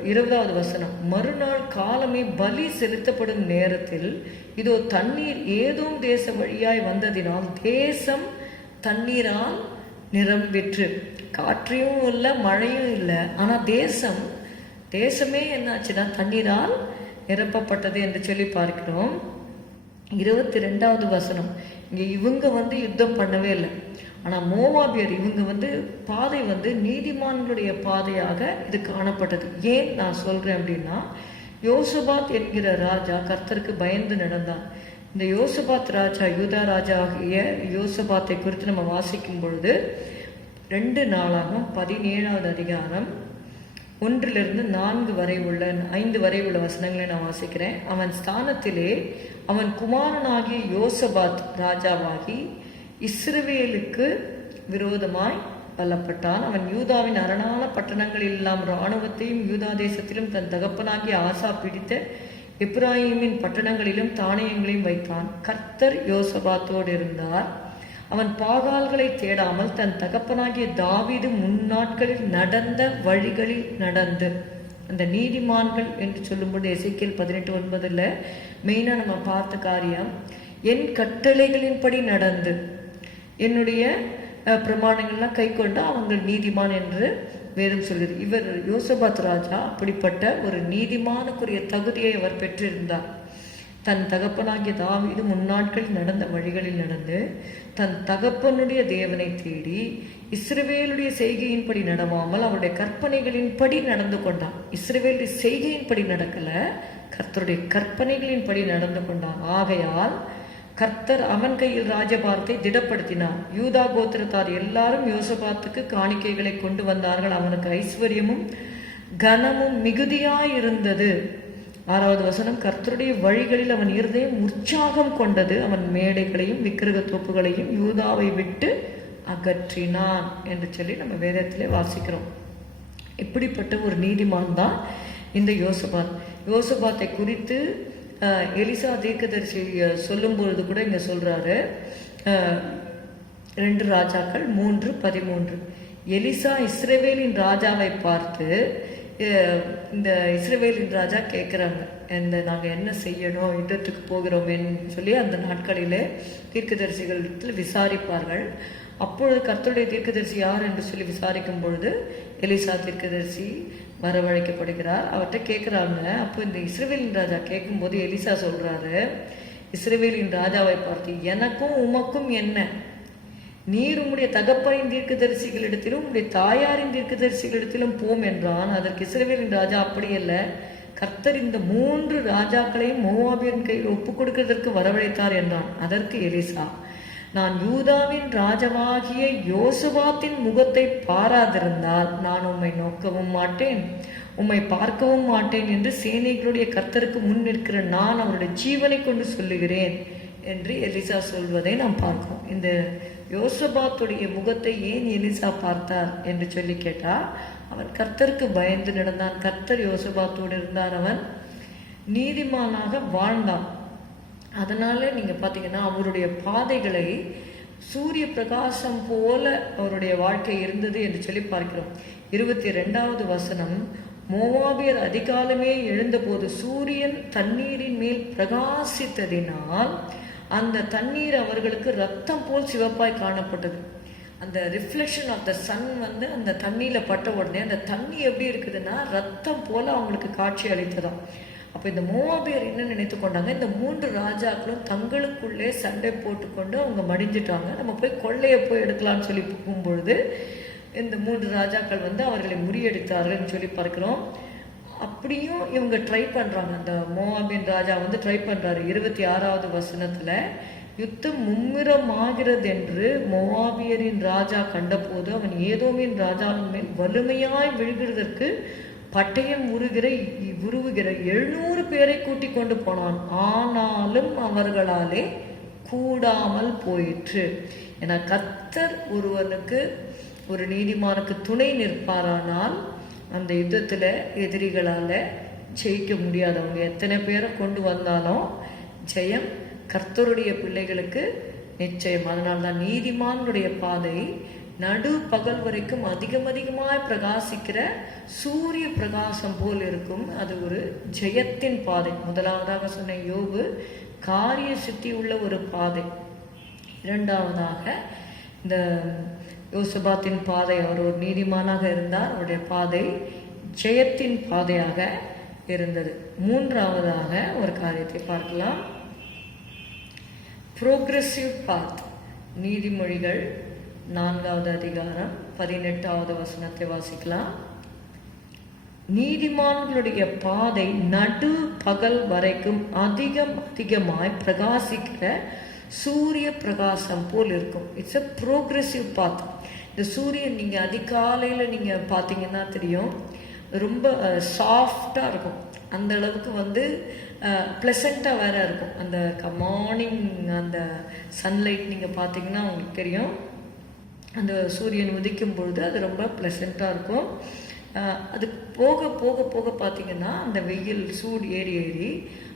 20வது வசனம், மறுநாள் காலமே பலி செலுத்தப்படும் நேரத்தில் இதோ தண்ணீர் ஏதோம் தேச வழியாய் வந்ததினால் தேசம் தண்ணீரால் நிரம்பிற்று. காற்றையும் இல்லை, மழையும் இல்லை, ஆனால் தேசமே என்னாச்சுன்னா தண்ணீரால் நிரப்பப்பட்டது என்று சொல்லி பார்க்கிறோம். 22வது வசனம், இங்கே இவங்க வந்து யுத்தம் பண்ணவே இல்லை, ஆனால் மோவாபியர் இவங்க வந்து பாதை வந்து நீதிமான்களுடைய பாதையாக இது காணப்பட்டது. ஏன் நான் சொல்கிறேன் அப்படின்னா, யோசபாத் என்கிற ராஜா கர்த்தருக்கு பயந்து நடந்தான். இந்த யோசபாத் ராஜா, யூதா ராஜா ஆகிய யோசபாத்தை குறித்து நம்ம வாசிக்கும் பொழுது 2 நாளாகும் 17வது அதிகாரம் 1 4 வரை உள்ள 5 வரை உள்ள வசனங்களை நான் வாசிக்கிறேன். அவன் ஸ்தானத்திலே அவன் குமாரனாகிய யோசபாத் ராஜாவாகி இஸ்ரவேலுக்கு விரோதமாய் பலப்பட்டான். அவன் யூதாவின் அரணான பட்டணங்களில் எல்லாம் இராணுவத்தையும் யூதா தேசத்திலும் தன் தகப்பனாகிய ஆசா பிடித்த எப்ராஹிமின் பட்டணங்களிலும் தானியங்களையும் வைத்தான். கர்த்தர் யோசபாத்தோடு இருந்தார். அவன் பாகால்களை தேடாமல் தன் தகப்பனாகிய தாவீது முன்னாட்களில் நடந்த வழிகளில் நடந்து, அந்த நீதிமான்கள் என்று சொல்லும்போது எசேக்கியேல் 18:9 மெயினாக நம்ம பார்த்த காரியம், என் கட்டளைகளின்படி நடந்து என்னுடைய பிரமாணங்கள்லாம் கை கொண்டு அவங்க நீதிமான் என்று வேதம் சொல்லுது. இவர் யோசபாத் ராஜா அப்படிப்பட்ட ஒரு நீதிமானுக்குரிய தகுதியை அவர் பெற்றிருந்தார். தன் தகப்பனாகிய தாவீது முன்னாட்களில் நடந்த வழிகளில் நடந்து தன் தகப்பனுடைய தேவனை தேடி இஸ்ரவேலுடைய செய்கையின்படி நடவாமல் அவருடைய கற்பனைகளின்படி நடந்து கொண்டான். இஸ்ரவேலுடைய செய்கையின்படி நடக்கல, கர்த்தருடைய கற்பனைகளின்படி நடந்து கொண்டான். ஆகையால் கர்த்தர் அவன் கையில் ராஜபாரத்தை திடப்படுத்தினார். யூதா கோத்திரத்தார் எல்லாரும் யோசபாத்துக்கு காணிக்கைகளை கொண்டு வந்தார்கள். அவனுக்கு ஐஸ்வர்யமும் கனமும் மிகுதியாயிருந்தது. 6வது வசனம், கர்த்தருடைய வழிகளில் அவன் இருதயம் உற்சாகம் கொண்டது. அவன் மேடைகளையும் விக்கிரக தோப்புகளையும் யூதாவை விட்டு அகற்றினான் என்று சொல்லி நம்ம வேதத்திலே வாசிக்கிறோம். இப்படிப்பட்ட ஒரு நீதிமான் தான் இந்த யோசபாத்தை குறித்து எலிசா தீர்க்கதரிசி சொல்லும் பொழுது கூட இங்க சொல்றாரு. 2 ராஜாக்கள் 3:13, எலிசா இஸ்ரவேலின் ராஜாவை பார்த்து, இந்த இஸ்ரவேலின் ராஜா கேட்குறாங்க, நாங்கள் என்ன செய்யணும், யுத்தத்துக்கு போகிறோமேன்னு சொல்லி அந்த நாட்களிலே தீர்க்கதரிசிகள் விசாரிப்பார்கள். அப்பொழுது கர்த்தருடைய தீர்க்கதரிசி யார் என்று சொல்லி விசாரிக்கும் பொழுது எலிசா தீர்க்கதரிசி வரவழைக்கப்படுகிறார். அவர்கிட்ட கேட்குறாங்க. அப்போ இந்த இஸ்ரவேலின் ராஜா கேட்கும்போது எலிசா சொல்றாரு, இஸ்ரவேலின் ராஜாவை பார்த்து, எனக்கும் உமக்கும் என்ன, நீர் உம்முடைய தகப்பனின் தீர்க்கதரிசிகளிடத்திலும் உம்முடைய தாயாரின் தீர்க்கதரிசிகளிடத்திலும் போம் என்றான். அதற்கு இஸ்ரவேலின் ராஜா, அப்படியல்ல, கர்த்தர் இந்த 3 ராஜாக்களையும் மோவாபியரின் கையில் ஒப்புக் கொடுக்கிறதற்கு வரவழைத்தார் என்றான். அதற்கு எலிசா, நான் யூதாவின் ராஜாவாகிய யோசபாத்தின் முகத்தை பாராதிருந்தால் நான் உம்மை நோக்கவும் மாட்டேன், உம்மை பார்க்கவும் மாட்டேன் என்று சேனைகளுடைய கர்த்தருக்கு முன் நிற்கிற நான் அவருடைய ஜீவனை கொண்டு சொல்லுகிறேன் என்று எலிசா சொல்வதை நாம் பார்க்கிறோம். இந்த யோசபாத்துடைய முகத்தை ஏன் எலிசா பார்த்தார் என்று சொல்லி கேட்டால், அவன் கர்த்தருக்கு பயந்து நடந்தான். கர்த்தர் யோசபாத்தோடு இருந்தார். அவன் நீதிமானாக வாழ்ந்தான். அதனால நீங்க பாத்தீங்கன்னா அவருடைய பாதைகளை சூரிய பிரகாசம் போல அவருடைய வாழ்க்கை இருந்தது என்று சொல்லி பார்க்கிறோம். 22வது வசனம், மோவாபியர் அதிகாலமே எழுந்தபோது சூரியன் தண்ணீரின் மேல் பிரகாசித்ததினால் அந்த தண்ணீர் அவர்களுக்கு ரத்தம் போல் சிவப்பாய் காணப்பட்டது. அந்த ரிஃப்ளெக்ஷன் ஆஃப் த சன் வந்து அந்த தண்ணியில பட்ட உடனே அந்த தண்ணி எப்படி இருக்குதுன்னா ரத்தம் போல அவங்களுக்கு காட்சி அளித்ததாம். அப்போ இந்த மோவாபியர் என்ன நினைத்து கொண்டாங்க, இந்த 3 ராஜாக்களும் தங்களுக்குள்ளே சண்டை போட்டுக்கொண்டு அவங்க மடிஞ்சிட்டாங்க, நம்ம போய் கொள்ளையை போய் எடுக்கலாம்னு சொல்லி போகும்பொழுது இந்த 3 ராஜாக்கள் வந்து அவர்களை முறியடித்தார்கள்னு சொல்லி பார்க்கிறோம். அப்படியும் இவங்க ட்ரை பண்றாங்க. அந்த மோவாபின் ராஜா வந்து ட்ரை பண்றாரு. 26வது வசனத்துல, யுத்தம் மும்முரமாகிறது என்று மோவாபியரின் ராஜா கண்டபோது அவன் ஏதோமின் ராஜாவின் மேல் வலிமையாய் விழுகிறதற்கு பட்டயம் உருவுகிற 700 பேரை கூட்டிக் கொண்டு போனான். ஆனாலும் அவர்களாலே கூடாமல் போயிற்று. என கர்த்தர் ஒருவனுக்கு, ஒரு நீதிமானுக்கு துணை நிற்பாரானால் அந்த யுத்தத்துல எதிரிகளால ஜெயிக்க முடியாது. அவங்க எத்தனை பேரை கொண்டு வந்தாலும் ஜெயம் கர்த்தருடைய பிள்ளைகளுக்கு நிச்சயம். அதனால்தான் நீதிமானுடைய பாதை நடு பகல் வரைக்கும் அதிகமாய் பிரகாசிக்கிற சூரிய பிரகாசம் போல் இருக்கும். அது ஒரு ஜெயத்தின் பாதை. முதலாவதாக சொன்ன யோபு காரிய சித்தி உள்ள ஒரு பாதை. இரண்டாவதாக இந்த யோசபாத்தின் பாதை, அவர் ஒரு நீதிமானாக இருந்தார், அவருடைய பாதை ஜெயத்தின் பாதையாக இருந்தது. மூன்றாவதாக ஒரு காரியத்தை பார்க்கலாம். ப்ரோக்ரெசிவ் பாத். நீதிமொழிகள் 4வது அதிகாரம் 18வது வசனத்தை வாசிக்கலாம். நீதிமான்களுடைய பாதை நடு பகல் வரைக்கும் அதிகமாய் பிரகாசிக்கிற சூரிய பிரகாசம் போல் இருக்கும். இட்ஸ் அ ப்ரோக்ரெசிவ் பாத். இந்த சூரியன் நீங்கள் அதிகாலையில் நீங்கள் பார்த்தீங்கன்னா தெரியும், ரொம்ப சாஃப்டாக இருக்கும். அந்த அளவுக்கு ப்ளசண்ட்டாக வேற இருக்கும். அந்த மார்னிங் அந்த சன்லைட் நீங்கள் பார்த்தீங்கன்னா உங்களுக்கு தெரியும், அந்த சூரியன் உதிக்கும் பொழுது அது ரொம்ப ப்ளசண்ட்டாக இருக்கும். அது போக போக போக பார்த்தீங்கன்னா அந்த வெயில் சூடு ஏறி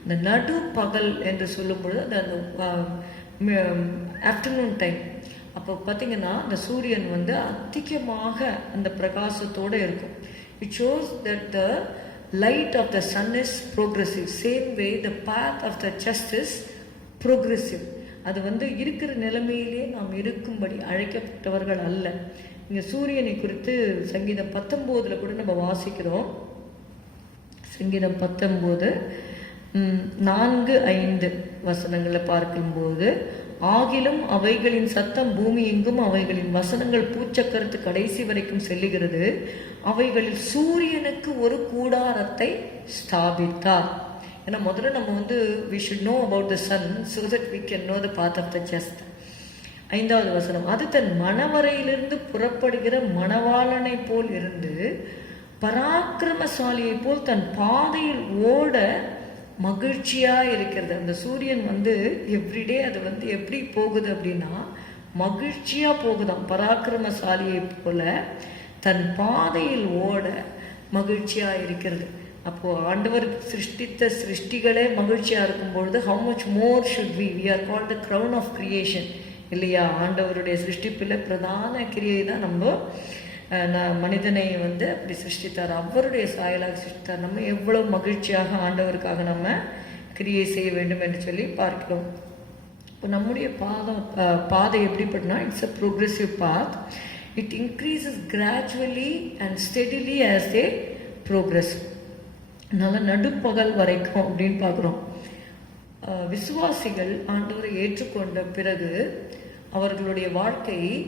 அந்த நடு பகல் என்று சொல்லும் பொழுது அந்த ஆஃப்டர்நூன் டைம் அப்போ பார்த்தீங்கன்னா அந்த சூரியன் அதிகமாக அந்த பிரகாசத்தோடு இருக்கும். It shows that the light of the sun is progressive. Same way the path of the just is progressive. அது இருக்கிற நிலைமையிலே நாம் இருக்கும்படி அழைக்கப்பட்டவர்கள் அல்ல. இங்கே சூரியனை குறித்து சங்கீதம் 19 கூட நம்ம வாசிக்கிறோம். சங்கீதம் 19 4-5 வசனங்களை பார்க்கும்போது, ஆகிலும் அவைகளின் சத்தம் பூமி எங்கும், அவைகளின் வசனங்கள் பூச்சக்கரத்து கடைசி வரைக்கும் செல்லுகிறது, அவைகளில் சூரியனுக்கு ஒரு கூடாரத்தை ஸ்தாபித்தார். ஏன்னா முதல்ல நம்ம we should know about the sun so that we can know the path of the just. 5வது வசனம், அது தன் மணவரையிலிருந்து புறப்படுகிற மணவாளனை போல் இருந்து பராக்கிரமசாலியை போல் தன் பாதையில் ஓட மகிழ்ச்சியா இருக்கிறது. அந்த சூரியன் எவ்ரிடே அது எப்படி போகுது அப்படின்னா மகிழ்ச்சியா போகுதாம். பராக்கிரமசாலியை போல தன் பாதையில் ஓட மகிழ்ச்சியா இருக்கிறது. அப்போ ஆண்டவர் சிருஷ்டித்த சிருஷ்டிகளே மகிழ்ச்சியா இருக்கும் பொழுது how much more should we are called the crown of creation இல்லையா? ஆண்டவருடைய சிருஷ்டிப்பில் பிரதான கிரியை தான் நம்ம மனிதனை அப்படி சிருஷ்டித்தார், அவருடைய சாயலாக சிருஷ்டித்தார். நம்ம எவ்வளவு மகிழ்ச்சியாக ஆண்டவருக்காக நம்ம கிரியை செய்ய வேண்டும் என்று சொல்லி பார்க்கிறோம். இப்போ நம்முடைய பாதை எப்படிப்பட்டனா it's a progressive path. It increases gradually and steadily as they progress. அதனால நடுப்பகல் வரைக்கும் அப்படின்னு பார்க்குறோம். விசுவாசிகள் ஆண்டவரை ஏற்றுக்கொண்ட பிறகு அவர்களுடைய வாழ்க்கையில்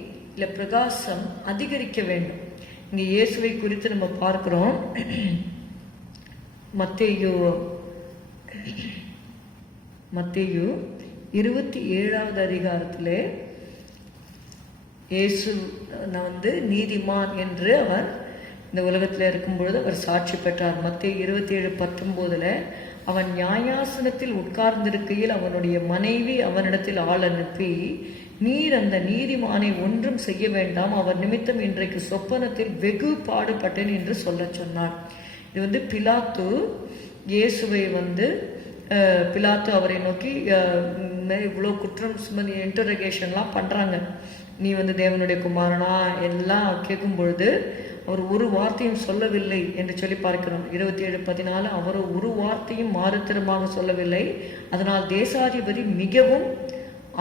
பிரகாசம் அதிகரிக்க வேண்டும். இங்கே இயேசுவை குறித்து நம்ம பார்க்கிறோம். மத்தேயு 27வது அதிகாரத்திலே இயேசு நீதிமான் என்று அவர் இந்த உலகத்தில் இருக்கும் பொழுது அவர் சாட்சி பெற்றார். மத்தேயு 27:19 அவன் நியாயாசனத்தில் உட்கார்ந்திருக்கையில் அவனுடைய மனைவி அவனிடத்தில் ஆள் அனுப்பி, நீர் அந்த நீதிமானை ஒன்றும் செய்ய வேண்டாம், அவர் நிமித்தம் இன்றைக்கு சொப்பனத்தில் வெகு பாடுபட்டேன் என்று சொல்ல சொன்னார். இது பிலாத்து இயேசுவை பிலாத்து அவரை நோக்கி இவ்வளோ குற்றம் சுமதி இன்டரோகேஷன்லாம் பண்ணுறாங்க. நீ தேவனுடைய குமாரனா எல்லாம் கேட்கும் பொழுது அவர் ஒரு வார்த்தையும் சொல்லவில்லை என்று சொல்லி பார்க்கிறோம். 27:14 அவர் ஒரு வார்த்தையும் மாறுத்தரமாக சொல்லவில்லை, அதனால் தேசாதிபதி மிகவும்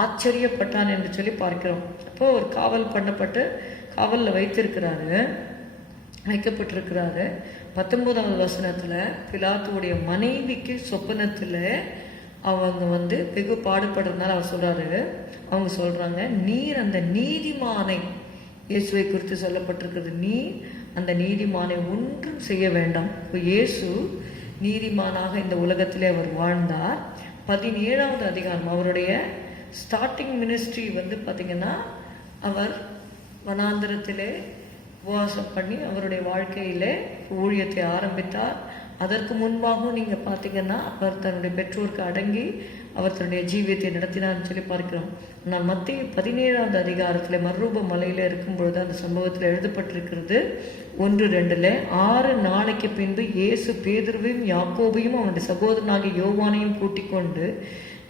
ஆச்சரியப்பட்டான் என்று சொல்லி பார்க்கிறோம். அப்போ ஒரு காவல் பண்ணப்பட்டு காவலில் வைக்கப்பட்டிருக்கிறாரு. 19வது வசனத்தில் பிலாத்துடைய மனைவிக்கு சொப்பனத்தில் அவங்க வெகு பாடுபடுறதுனால அவர் அவங்க சொல்றாங்க, நீர் அந்த நீதிமானை, இயேசுவை குறித்து சொல்லப்பட்டிருக்கிறது, நீ அந்த நீதிமானை ஒன்றும் செய்ய வேண்டாம். இப்போ இயேசு நீதிமானாக இந்த உலகத்திலே அவர் வாழ்ந்தார். 17வது அதிகாரம் அவருடைய ஸ்டார்டிங் மினிஸ்ட்ரி பார்த்தீங்கன்னா அவர் வனாந்திரத்திலே உபவாசம் பண்ணி அவருடைய வாழ்க்கையிலே ஊழியத்தை ஆரம்பித்தார். அதற்கு முன்பாகவும் நீங்கள் பார்த்தீங்கன்னா அவர் தன்னுடைய பெற்றோருக்கு அடங்கி அவர் தன்னுடைய ஜீவியத்தை நடத்தினார்னு சொல்லி பார்க்கிறோம். ஆனால் மத்திய 17வது அதிகாரத்தில் மறுரூப மலையில் இருக்கும் பொழுது அந்த சம்பவத்தில் எழுதப்பட்டிருக்கிறது 1:2 6 நாளைக்கு பின்பு இயேசு பேதுருவையும் யாக்கோபையும் அவனுடைய சகோதரனாகிய யோவானையும் கூட்டிக் கொண்டு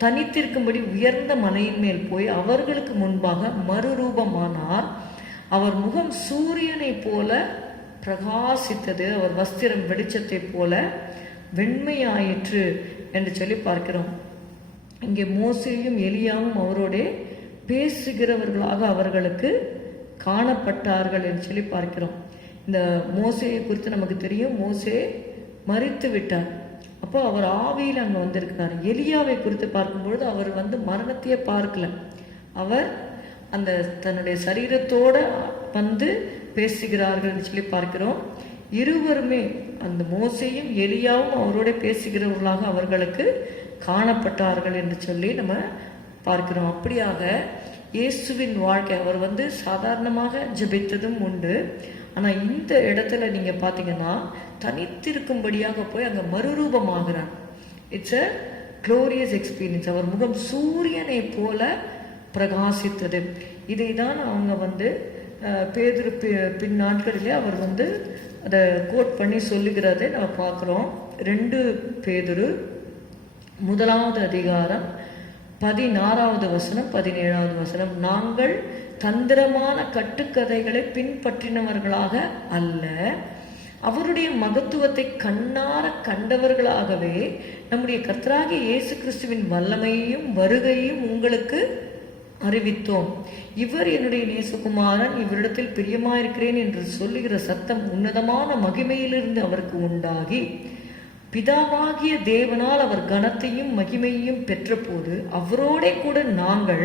தனித்திருக்கும்படி உயர்ந்த மலையின் மேல் போய் அவர்களுக்கு முன்பாக மறுரூபமானார். அவர் முகம் சூரியனை போல பிரகாசித்தது, அவர் வஸ்திரம் வெளிச்சத்தை போல வெண்மையாயிற்று என்று சொல்லி பார்க்கிறோம். இங்கே மோசேயும் எலியாவும் அவரோட பேசுகிறவர்களாக அவர்களுக்கு காணப்பட்டார்கள் என்று சொல்லி பார்க்கிறோம். இந்த மோசேயை குறித்து நமக்கு தெரியும், மோசே மரித்து விட்டார். அப்போ அவர் ஆவியில் அங்கே வந்திருக்கிறார். எலியாவை குறித்து பார்க்கும்பொழுது அவர் மரணத்தையே பார்க்கல, அவர் அந்த தன்னுடைய சரீரத்தோட பேசுகிறார்கள் சொல்லி பார்க்கிறோம். இருவருமே அந்த மோசேயும் எலியாவும் அவரோட பேசுகிறவர்களாக அவர்களுக்கு காணப்பட்டார்கள் என்று சொல்லி நம்ம பார்க்கிறோம். அப்படியாக இயேசுவின் வாழ்க்கை, அவர் சாதாரணமாக ஜெபித்ததும் உண்டு. ஆனால் இந்த இடத்துல நீங்கள் பார்த்தீங்கன்னா தனித்திருக்கும்படியாக போய் அங்கே மறுரூபமாகிறார். It's a glorious experience. அவர் முகம் சூரியனை போல பிரகாசித்தது. இதை தான் அவங்க பேதுரு பின் நாட்களிலே அவர் அதை கோட் பண்ணி சொல்லுகிறதை நம்ம பார்க்குறோம். 2 பேதுரு 1 அதிகாரம் 16 வசனம் 17 வசனம். நாங்கள் தந்திரமான கட்டுக்கதைகளை பின்பற்றினவர்களாக அல்ல, அவருடைய மகத்துவத்தை கண்ணார கண்டவர்களாகவே நம்முடைய கர்த்தராகிய இயேசு கிறிஸ்துவின் வல்லமையையும் வருகையையும் உங்களுக்கு அறிவித்தோம். இவர் என்னுடைய நேசகுமாரன், இவரிடத்தில் பிரியமாயிருக்கிறேன் என்று சொல்லுகிற சத்தம் உன்னதமான மகிமையிலிருந்து அவருக்கு உண்டாகி பிதாவாகிய தேவனால் அவர் கனத்தையும் மகிமையையும் பெற்றபோது அவரோட கூட நாங்கள்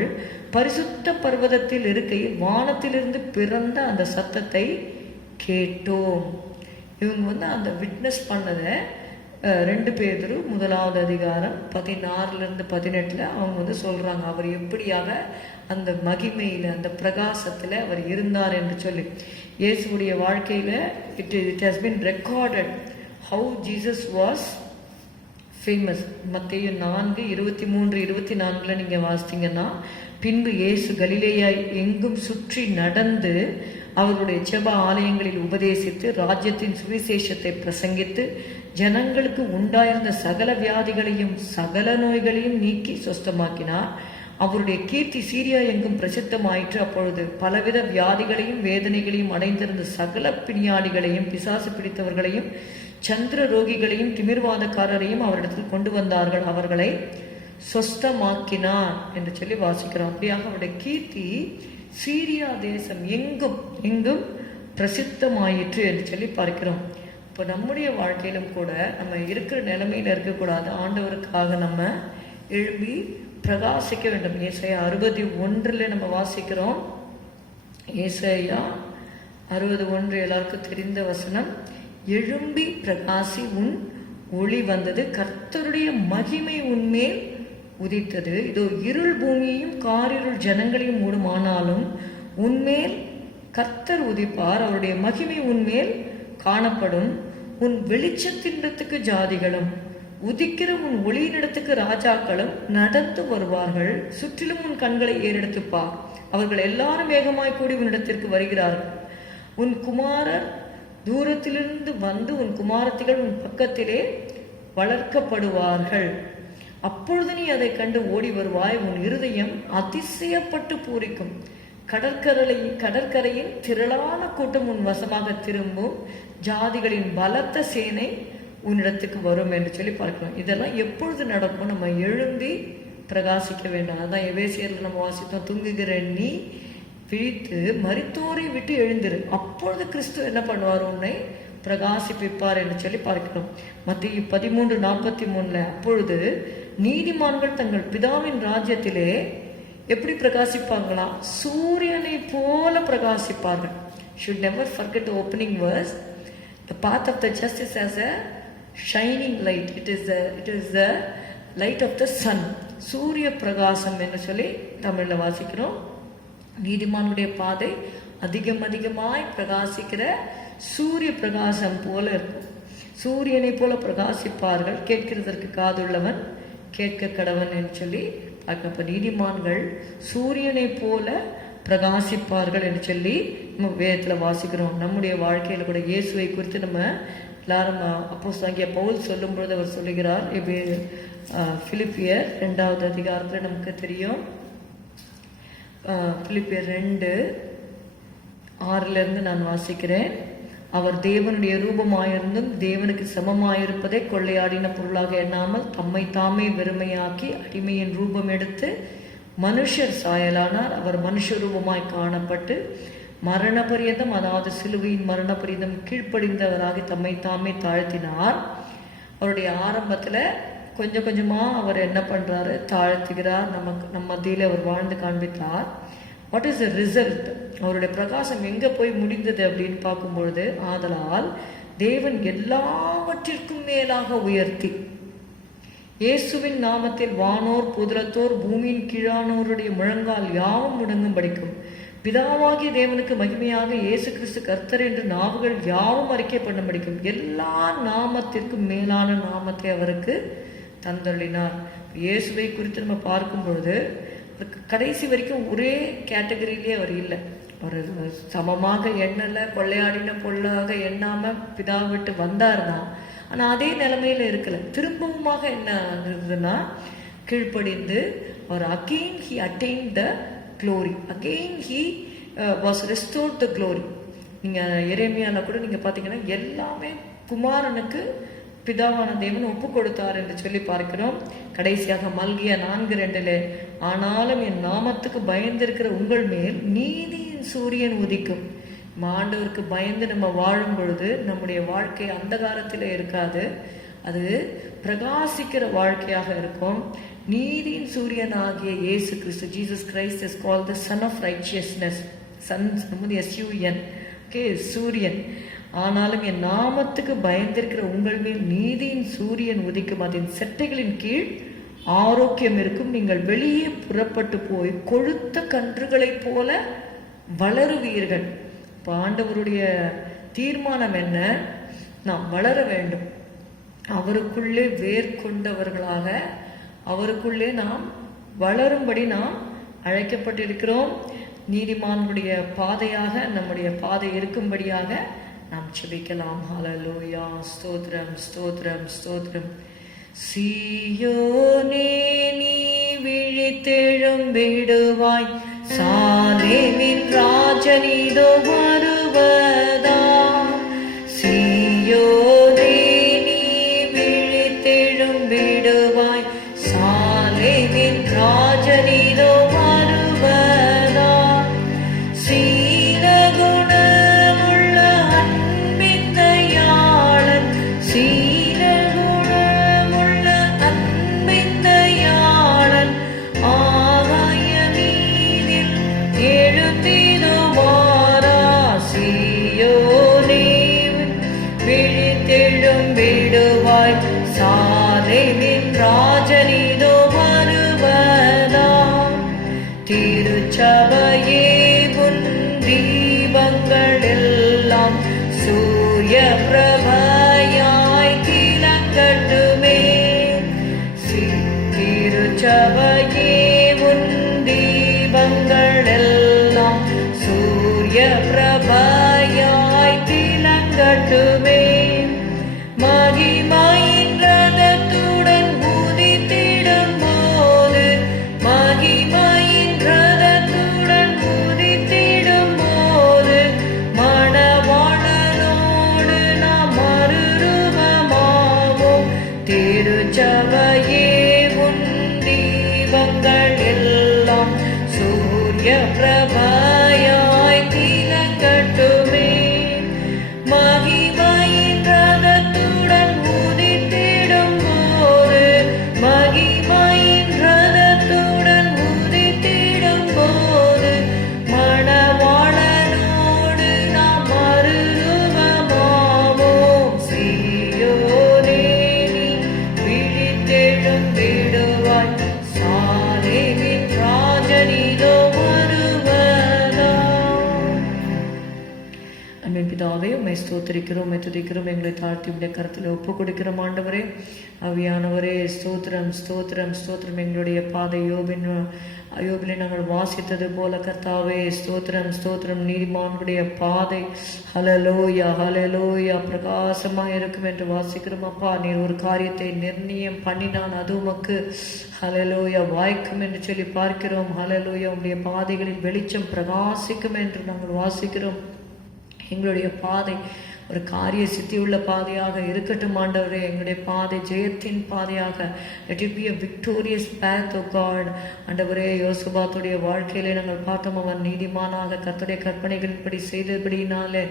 பரிசுத்த பர்வதத்தில் இருக்கையில் வானத்திலிருந்து பிறந்த அந்த சத்தத்தை கேட்டோம். இவங்க அந்த விட்னஸ் பண்ணதை 2 பேதுரு 1 அதிகாரம் 16 18 அவங்க சொல்றாங்க. அவர் எப்படியாக அந்த மகிமையில அந்த பிரகாசத்துல அவர் இருந்தார் என்று சொல்லி. இயேசுடைய வாழ்க்கையில it has been recorded how Jesus was famous. மத்தேயு 4:23-24 நீங்க வாசித்தீங்கன்னா, பின்பு இயேசு கலிலேயாய் எங்கும் சுற்றி நடந்து அவருடைய ஜெப ஆலயங்களில் உபதேசித்து ராஜ்யத்தின் சுவிசேஷத்தை பிரசங்கித்து ஜனங்களுக்கு உண்டாயிருந்த சகல வியாதிகளையும் சகல நோய்களையும் நீக்கி சொஸ்தமாக்கினார். அவருடைய கீர்த்தி சீரியா எங்கும் பிரசித்தமாயிற்று. அப்பொழுது பலவித வியாதிகளையும் வேதனைகளையும் அடைந்திருந்த சகல பிணியாளிகளையும் பிசாசு பிடித்தவர்களையும் சந்திர ரோகிகளையும் திமிர்வாதக்காரரையும் அவரிடத்தில் கொண்டு வந்தார்கள், அவர்களை சொஸ்தமாக்கினார் என்று சொல்லி வாசிக்கிறோம். அப்படியாக அவருடைய கீர்த்தி சீரியா தேசம் எங்கும் எங்கும் பிரசித்தமாயிற்று என்று சொல்லி பார்க்கிறோம். இப்போ நம்முடைய வாழ்க்கையிலும் கூட நம்ம இருக்கிற நிலைமையில இருக்கக்கூடாது, ஆண்டவருக்காக நம்ம எழும்பி பிரகாசிக்க வேண்டும். ஏசாயா 61 நம்ம வாசிக்கிறோம். ஏசாயா 61 எல்லாருக்கும் தெரிந்த வசனம். எழும்பி பிரகாசி, உன் ஒளி வந்தது, கர்த்தருடைய மகிமை உன்மேல் உதித்தது. இதோ இருள் பூமியையும் காரிருள் ஜனங்களையும் மூடுமானாலும் உன்மேல் கர்த்தர் உதிப்பார், அவருடைய மகிமை உன்மேல் காணப்படும். உன் வெளிச்சத்தினிடத்துக்கு ஜாதிகளும் உதிக்கிற உன் ஒளியினிடத்துக்கு ராஜாக்களும் நடந்து வருவார்கள். சுற்றிலும் உன் கண்களை ஏறெடுத்துப்பார், அவர்கள் எல்லாரும் வேகமாய் கூடி உன்னிடத்திற்கு வருகிறார்கள். உன் குமாரர் தூரத்திலிருந்து வந்து உன் குமாரத்திகள் உன் பக்கத்திலே வளர்க்கப்படுவார்கள். அப்பொழுது நீ அதை கண்டு ஓடி வருவாய், உன் இருதயம் அதிசயப்பட்டு பூரிக்கும். கடற்கரையின் திரளான கூட்டம் உன் வசமாக திரும்பும், ஜாதிகளின் பலத்த சேனை உன்னிடத்துக்கு வரும் என்று சொல்லி பார்க்கிறோம். இதெல்லாம் எப்பொழுது நடக்கும்? நம்ம எழும்பி பிரகாசிக்க வேண்டாம். அதான் எபேசியர்ல நம்ம வாசித்தோம், தூங்குகிற நீ விழித்து மரித்தோரை விட்டு எழுந்திரு, அப்பொழுது கிறிஸ்து என்ன பண்ணுவார்? உன்னை பிரகாசிப்பிப்பார் என்று சொல்லி பார்க்கிறோம். மத்தேயு 13:43 அப்பொழுது நீதிமான்கள் தங்கள் பிதாவின் ராஜ்யத்திலே எப்படி பிரகாசிப்பாங்களா? சூரியனை போல பிரகாசிப்பார்கள். should never forget the opening verse. The path of the just is as a shining light. It is the light of the sun. சூரிய பிரகாசம் என்று சொல்லி தமிழ்ல வாசிக்கிறோம். நீதிமானுடைய பாதை அதிகமாய் பிரகாசிக்கிற சூரிய பிரகாசம் போல இருக்கும். சூரியனை போல பிரகாசிப்பார்கள். கேட்கிறதற்கு காதுள்ளவன் கேட்க கடவன் என்று சொல்லி பார்க்கப்ப நீதிமான்கள் சூரியனை போல பிரகாசிப்பார்கள் என்று சொல்லி நம்ம வேதத்துல வாசிக்கிறோம். நம்முடைய வாழ்க்கையில கூட இயேசுவை குறித்து நம்ம எல்லாரும் அப்போஸ்தலனாகிய பவுல் சொல்லும் பொழுது அவர் சொல்லுகிறார், பிலிப்பியர் 2வது அதிகாரத்தில் நமக்கு தெரியும், பிலிப்பியர் 2:6 நான் வாசிக்கிறேன். அவர் தேவனுடைய ரூபமாயிருந்தும் தேவனுக்கு சமமாயிருப்பதை கொள்ளையாடின பொருளாக எண்ணாமல் தம்மை தாமே வெறுமையாக்கி அடிமையின் ரூபம் எடுத்து மனுஷர் சாயலானார். அவர் மனுஷ ரூபமாய் காணப்பட்டு மரண பரியந்தம், அதாவது சிலுவையின் மரண பரியந்தம் கீழ்ப்படிந்தவராகி தம்மை தாமே தாழ்த்தினார். அவருடைய ஆரம்பத்தில் கொஞ்சம் கொஞ்சமாக அவர் என்ன பண்ணுறாரு, தாழ்த்துகிறார். நம்ம மத்தியில் அவர் வாழ்ந்து காண்பித்தார். What is the result? அவருடைய பிரகாசம் எங்கே போய் முடிந்தது அப்படின்னு பார்க்கும்பொழுது, ஆதலால் தேவன் எல்லாவற்றிற்கும் மேலாக உயர்த்தி இயேசுவின் நாமத்தில் வானோர் புதலத்தோர் பூமியின் கீழானோருடைய முழங்கால் யாவும் முடங்கும் படிக்கும் பிதாவாகிய தேவனுக்கு மகிமையாக இயேசு கிறிஸ்து கர்த்தர் என்று நாவுகள் யாவும் அறிக்கை பண்ண படிக்கும் எல்லா நாமத்திற்கும் மேலான நாமத்தை அவருக்கு தந்தள்ளினார். இயேசுவை குறித்து நம்ம பார்க்கும் பொழுது கடைசி வரைக்கும் ஒரே கேட்டகரியிலே அவர் இல்லை. ஒரு சமமாக எண்ணலை, கொள்ளையாடின பொருளாக எண்ணாமல் பிதா விட்டு வந்தார் தான். ஆனால் அதே நிலைமையில் இருக்கல. திரும்பவுமாக என்ன இருந்ததுன்னா, கீழ்ப்படிந்து அவர் again he attain the glory, again he was restored the glory. நீங்கள் எரேமியாவில் கூட நீங்கள் பார்த்தீங்கன்னா எல்லாமே குமாரனுக்கு பிதாவான தேவன் ஒப்பு கொடுத்தார் என்று சொல்லி பார்க்கிறோம். கடைசியாக மல்கியா 4:2, ஆனாலும் என் நாமத்துக்கு பயந்திருக்கிற உங்கள் மேல் நீதியின் சூரியன் உதிக்கும். ஆண்டவருக்கு பயந்து நம்ம வாழும் பொழுது நம்முடைய வாழ்க்கை அந்தகாரத்தில் இருக்காது, அது பிரகாசிக்கிற வாழ்க்கையாக இருக்கும். நீதியின் சூரியன் ஆகிய Yesu Kristu, Jesus Christ is called the sun of righteousness. Sun SUN, okay, சூரியன். ஆனாலும் என் நாமத்துக்கு பயந்திருக்கிற உங்கள் மேல் நீதியின் சூரியன் உதிக்கும், அதன் செட்டைகளின் கீழ் ஆரோக்கியம் இருக்கும். நீங்கள் வெளியே புறப்பட்டு போய் கொழுத்த கன்றுகளைப் போல வளருவீர்கள். இப்போ ஆண்டவருடைய தீர்மானம் என்ன? நாம் வளர வேண்டும். அவருக்குள்ளே வேர் கொண்டவர்களாக அவருக்குள்ளே நாம் வளரும்படி நாம் அழைக்கப்பட்டிருக்கிறோம். நீதிமானுடைய பாதையாக நம்முடைய பாதை இருக்கும்படியாக நாம் செபிக்கலாம். ஹல்லேலூயா, ஸ்தோத்திரம் ஸ்தோத்திரம் ஸ்தோத்திரம். சீயோனே நீ விழித்தெழும் விடுவாய், சாலேமின் ராஜனீதோ வருவதா. சீயோனே நீ விழித்தெழும் விடுவாய், சாலேமின் ராஜனீதோ வருவதா. சீலகுணமுள்ள அன்பின் தயாளன், சீலகுணமுள்ள அன்பின் தயாளன், ஆகாய மீதில் எழுந்திடுவாரா. சீயோனே விழித்தெழும் விடுவாய், சாலேமின் ராஜனீதோ வருவதா. திருச்சபையே உன் தீபங்கள் எல்லாம் சூரிய பிரபையாய் திலங்கட்டுமே. திருச்சபையே உன் தீபங்கள் எல்லாம் சூரிய பிரபையாய் திலங்கட்டுமே. மகிமையின் ரதத்துடன் உதித்திடும் போது, மகிமையின் ரதத்துடன் உதித்திடும் போது, மணவாளனோடு நாம் மறுரூபமாவோம். திருச்சபையே உன் தீபங்கள் எல்லாம் சூரிய பிரபையாய் திலங்கட்டுமே. மகிமையின் ரதத்துடன் உதித்திடும் போது, மகிமையின் ரதத்துடன் உதித்திடும் போது, மணவாளனோடு நாம் மறுரூபமாவோம். சீயோனே நீ விழித்தெழும் விடுவாய், சாலேமின் ராஜனீதோ வருவதா. ஸ்தோத்திரிக்கிறோம், துதிக்கிறோம். எங்களை தாழ்த்தி உடைய கருத்தில் ஒப்பு கொடுக்கிறோம் ஆண்டவரே. ஆவியானவரே ஸ்தோத்திரம் ஸ்தோத்திரம் ஸ்தோத்திரம். எங்களுடைய பாதை யோபிலே நாங்கள் வாசித்தது போல கர்த்தாவே ஸ்தோத்திரம் ஸ்தோத்திரம். நீதிமானுடைய பாதை ஹல்லேலூயா ஹல்லேலூயா பிரகாசமாக இருக்கும் என்று வாசிக்கிறோம் அப்பா. நீர் ஒரு காரியத்தை நிர்ணயம் பண்ணினான், அது உமக்கு ஹல்லேலூயா வாய்க்கும் என்று சொல்லி பார்க்கிறோம். ஹல்லேலூயா உடைய பாதைகளில் வெளிச்சம் பிரகாசிக்கும் என்று நாங்கள் வாசிக்கிறோம். எங்களுடைய பாதை ஒரு காரிய சித்தியுள்ள பாதையாக இருக்கட்டும் ஆண்டவரே. எங்களுடைய பாதை ஜெயத்தின் பாதையாக, let it be a victorious path of God. ஆண்டவரே, யோசபாத்துடைய வாழ்க்கையிலே நாங்கள் பார்த்தோம், அவன் நீதிமானாக கர்த்தருடைய கற்பனைகளின்படி செய்தபடினாலே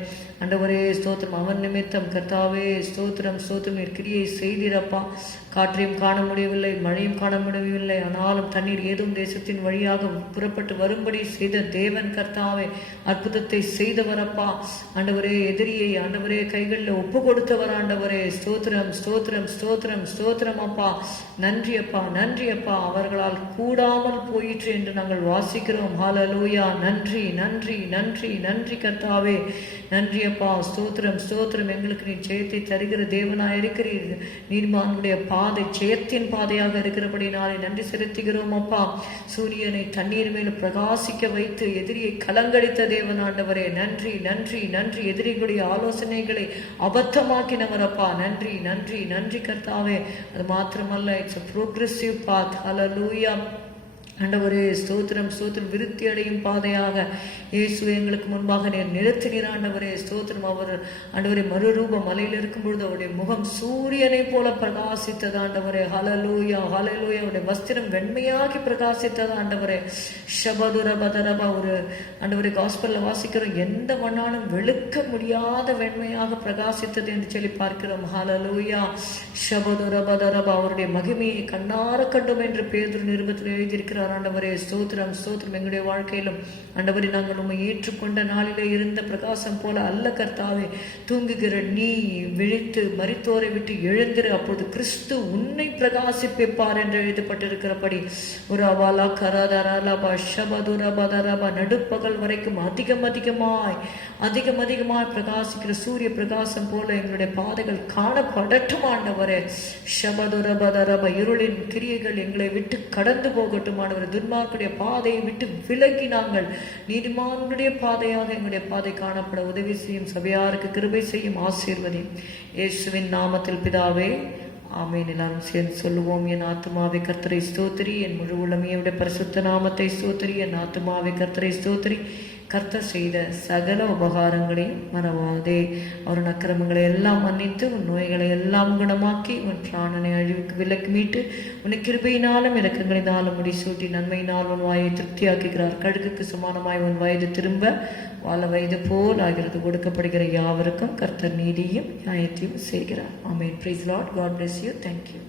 ஆண்டவரே ஸ்தோத்திரம். அவன் நிமித்தம் கர்த்தாவே ஸ்தோத்திரம் ஸ்தோத்திரம். நீர் கிரியை செய்திரப்பா. காற்றையும் காண முடியவில்லை, மழையும் காண முடியவில்லை, ஆனாலும் தண்ணீர் ஏதும் தேசத்தின் வழியாக புறப்பட்டு வரும்படி செய்த தேவன் கர்த்தாவே அற்புதத்தை செய்தவரப்பா. ஆண்டவரே, எதிரியை ஆண்டவரே கைகளில் ஒப்பு கொடுத்தவர் ஆண்டவரே. ஸ்தோத்திரம் ஸ்தோத்திரம் ஸ்தோத்திரம் ஸ்தோத்திரம் அப்பா. நன்றி அப்பா, நன்றி அப்பா. அவர்களால் கூடாமல் போயிற்று என்று நாங்கள் வாசிக்கிறோம். ஹல்லேலூயா. நன்றி நன்றி நன்றி நன்றி கர்த்தாவே. நன்றி அப்பா. ஸ்தோத்திரம் ஸ்தோத்திரம். எங்களுக்கு நீ ஜெயத்தை தருகிற தேவனாய் இருக்கிறீர். நீதிமானுடைய பாதை ஜெயத்தின் பாதையாக இருக்கிறபடினாலே நன்றி செலுத்துகிறோம் அப்பா. சூரியனை தண்ணீர் மேல் பிரகாசிக்க வைத்து எதிரியை கலங்கடித்த தேவன் ஆண்டவரே. நன்றி நன்றி நன்றி. எதிரிகளுடைய ஆலோசனைகளை அபத்தமாக்கினவர் அப்பா. நன்றி நன்றி நன்றி கர்த்தாவே. அது மாத்திரமல்ல, இட்ஸ் a progressive path. ஹல்லேலூயா ஆண்டவரே ஸ்தோத்திரம் ஸ்தோத்திரம். விருத்தி அடையும் பாதையாக இயேசு எங்களுக்கு முன்பாக நீர் நிறுத்தினீர் ஆண்டவரே. ஸ்தோத்திரம். அவர் ஆண்டவரே மறுரூப மலையில் இருக்கும் பொழுது அவருடைய முகம் சூரியனை போல பிரகாசித்தது ஆண்டவரே. ஹல்லேலூயா ஹல்லேலூயா. அவருடைய வஸ்திரம் வெண்மையாகி பிரகாசித்தது ஆண்டவரே. ஷபதுரபதரபா. ஒரு ஆண்டவரே காஸ்பல்ல வாசிக்கிறோம், எந்த மண்ணாலும் வெளுக்க முடியாத வெண்மையாக பிரகாசித்தது என்று சொல்லி பார்க்கிறோம். ஹல்லேலூயா. ஷபதுரபதரபா. அவருடைய மகிமையை கண்ணார கண்டோம் என்று பேதுரு நிருபத்தில் எழுதியிருக்கிறார் ஆண்டவரே. ஸ்தோத்திரம் ஸ்தோத்திரம். எங்களுடைய வாழ்க்கையிலும் ஆண்டவரே நாங்கள் உம்மை ஏற்றுக்கொண்ட நாளிலே இருந்த பிரகாசம் போல அல்ல கர்த்தாவே. தூங்குகிற நீ விழித்து மரித்தோரை விட்டு எழுந்திரு, அப்போது கிறிஸ்து உன்னை பிரகாசிப்பிப்பார் என்று எழுதப்பட்டிருக்கிறபடி ஒரு அவாலா கரதரலபா ஷபதுரபதரபா. நடுப்பகல் வரைக்கும் அதிகம் அதிகமாய் பிரகாசிக்கிற சூரிய பிரகாசம் போல எங்களுடைய பாதைகள் காணப்படட்டும் ஆண்டவரே. ஷபதுரபதரபா. இருளின் கிரியைகள் எங்களை விட்டு கடந்து போகட்டும் ஆண்டவரே. துன்மார்க்குடைய பாதையை விட்டு விலகி நாங்கள் நீதிமானுடைய பாதையாக எங்களுடைய பாதை காணப்பட உதவி செய்யும். சபையாருக்கு கிருபை செய்யும். ஆசீர்வதி இயேசுவின் நாமத்தில் பிதாவே, ஆமென். எல்லாரும் சேர்ந்து சொல்லுவோம். என் ஆத்துமாவே கர்த்தரை ஸ்தோத்திரி, என் முழு உள்ளமையுடைய பரிசுத்த நாமத்தை ஸ்தோத்திரி. என் ஆத்துமாவே கர்த்தரை ஸ்தோத்திரி, கர்த்தர் செய்த சகல உபகாரங்களையும் மறவாதே. அவரின் அக்கிரமங்களை எல்லாம் மன்னித்து உன் நோய்களை எல்லாம் குணமாக்கி உன் பிராணனை அழிவுக்கு விலக்கி மீட்டு உன்னை கிருபையினாலும் இரக்கங்களினாலும் முடிசூட்டி நன்மையினால் உன் வாயை திருப்தியாக்குகிறார். கழுகுக்கு சமானமாய் உன் வயது திரும்ப வாழ வயது போல் ஆகிறது. கொடுக்கப்படுகிற யாவருக்கும் கர்த்தர் நீதியும் நியாயத்தையும் செய்கிறார். Amen. Praise Lord. God bless you. Thank you.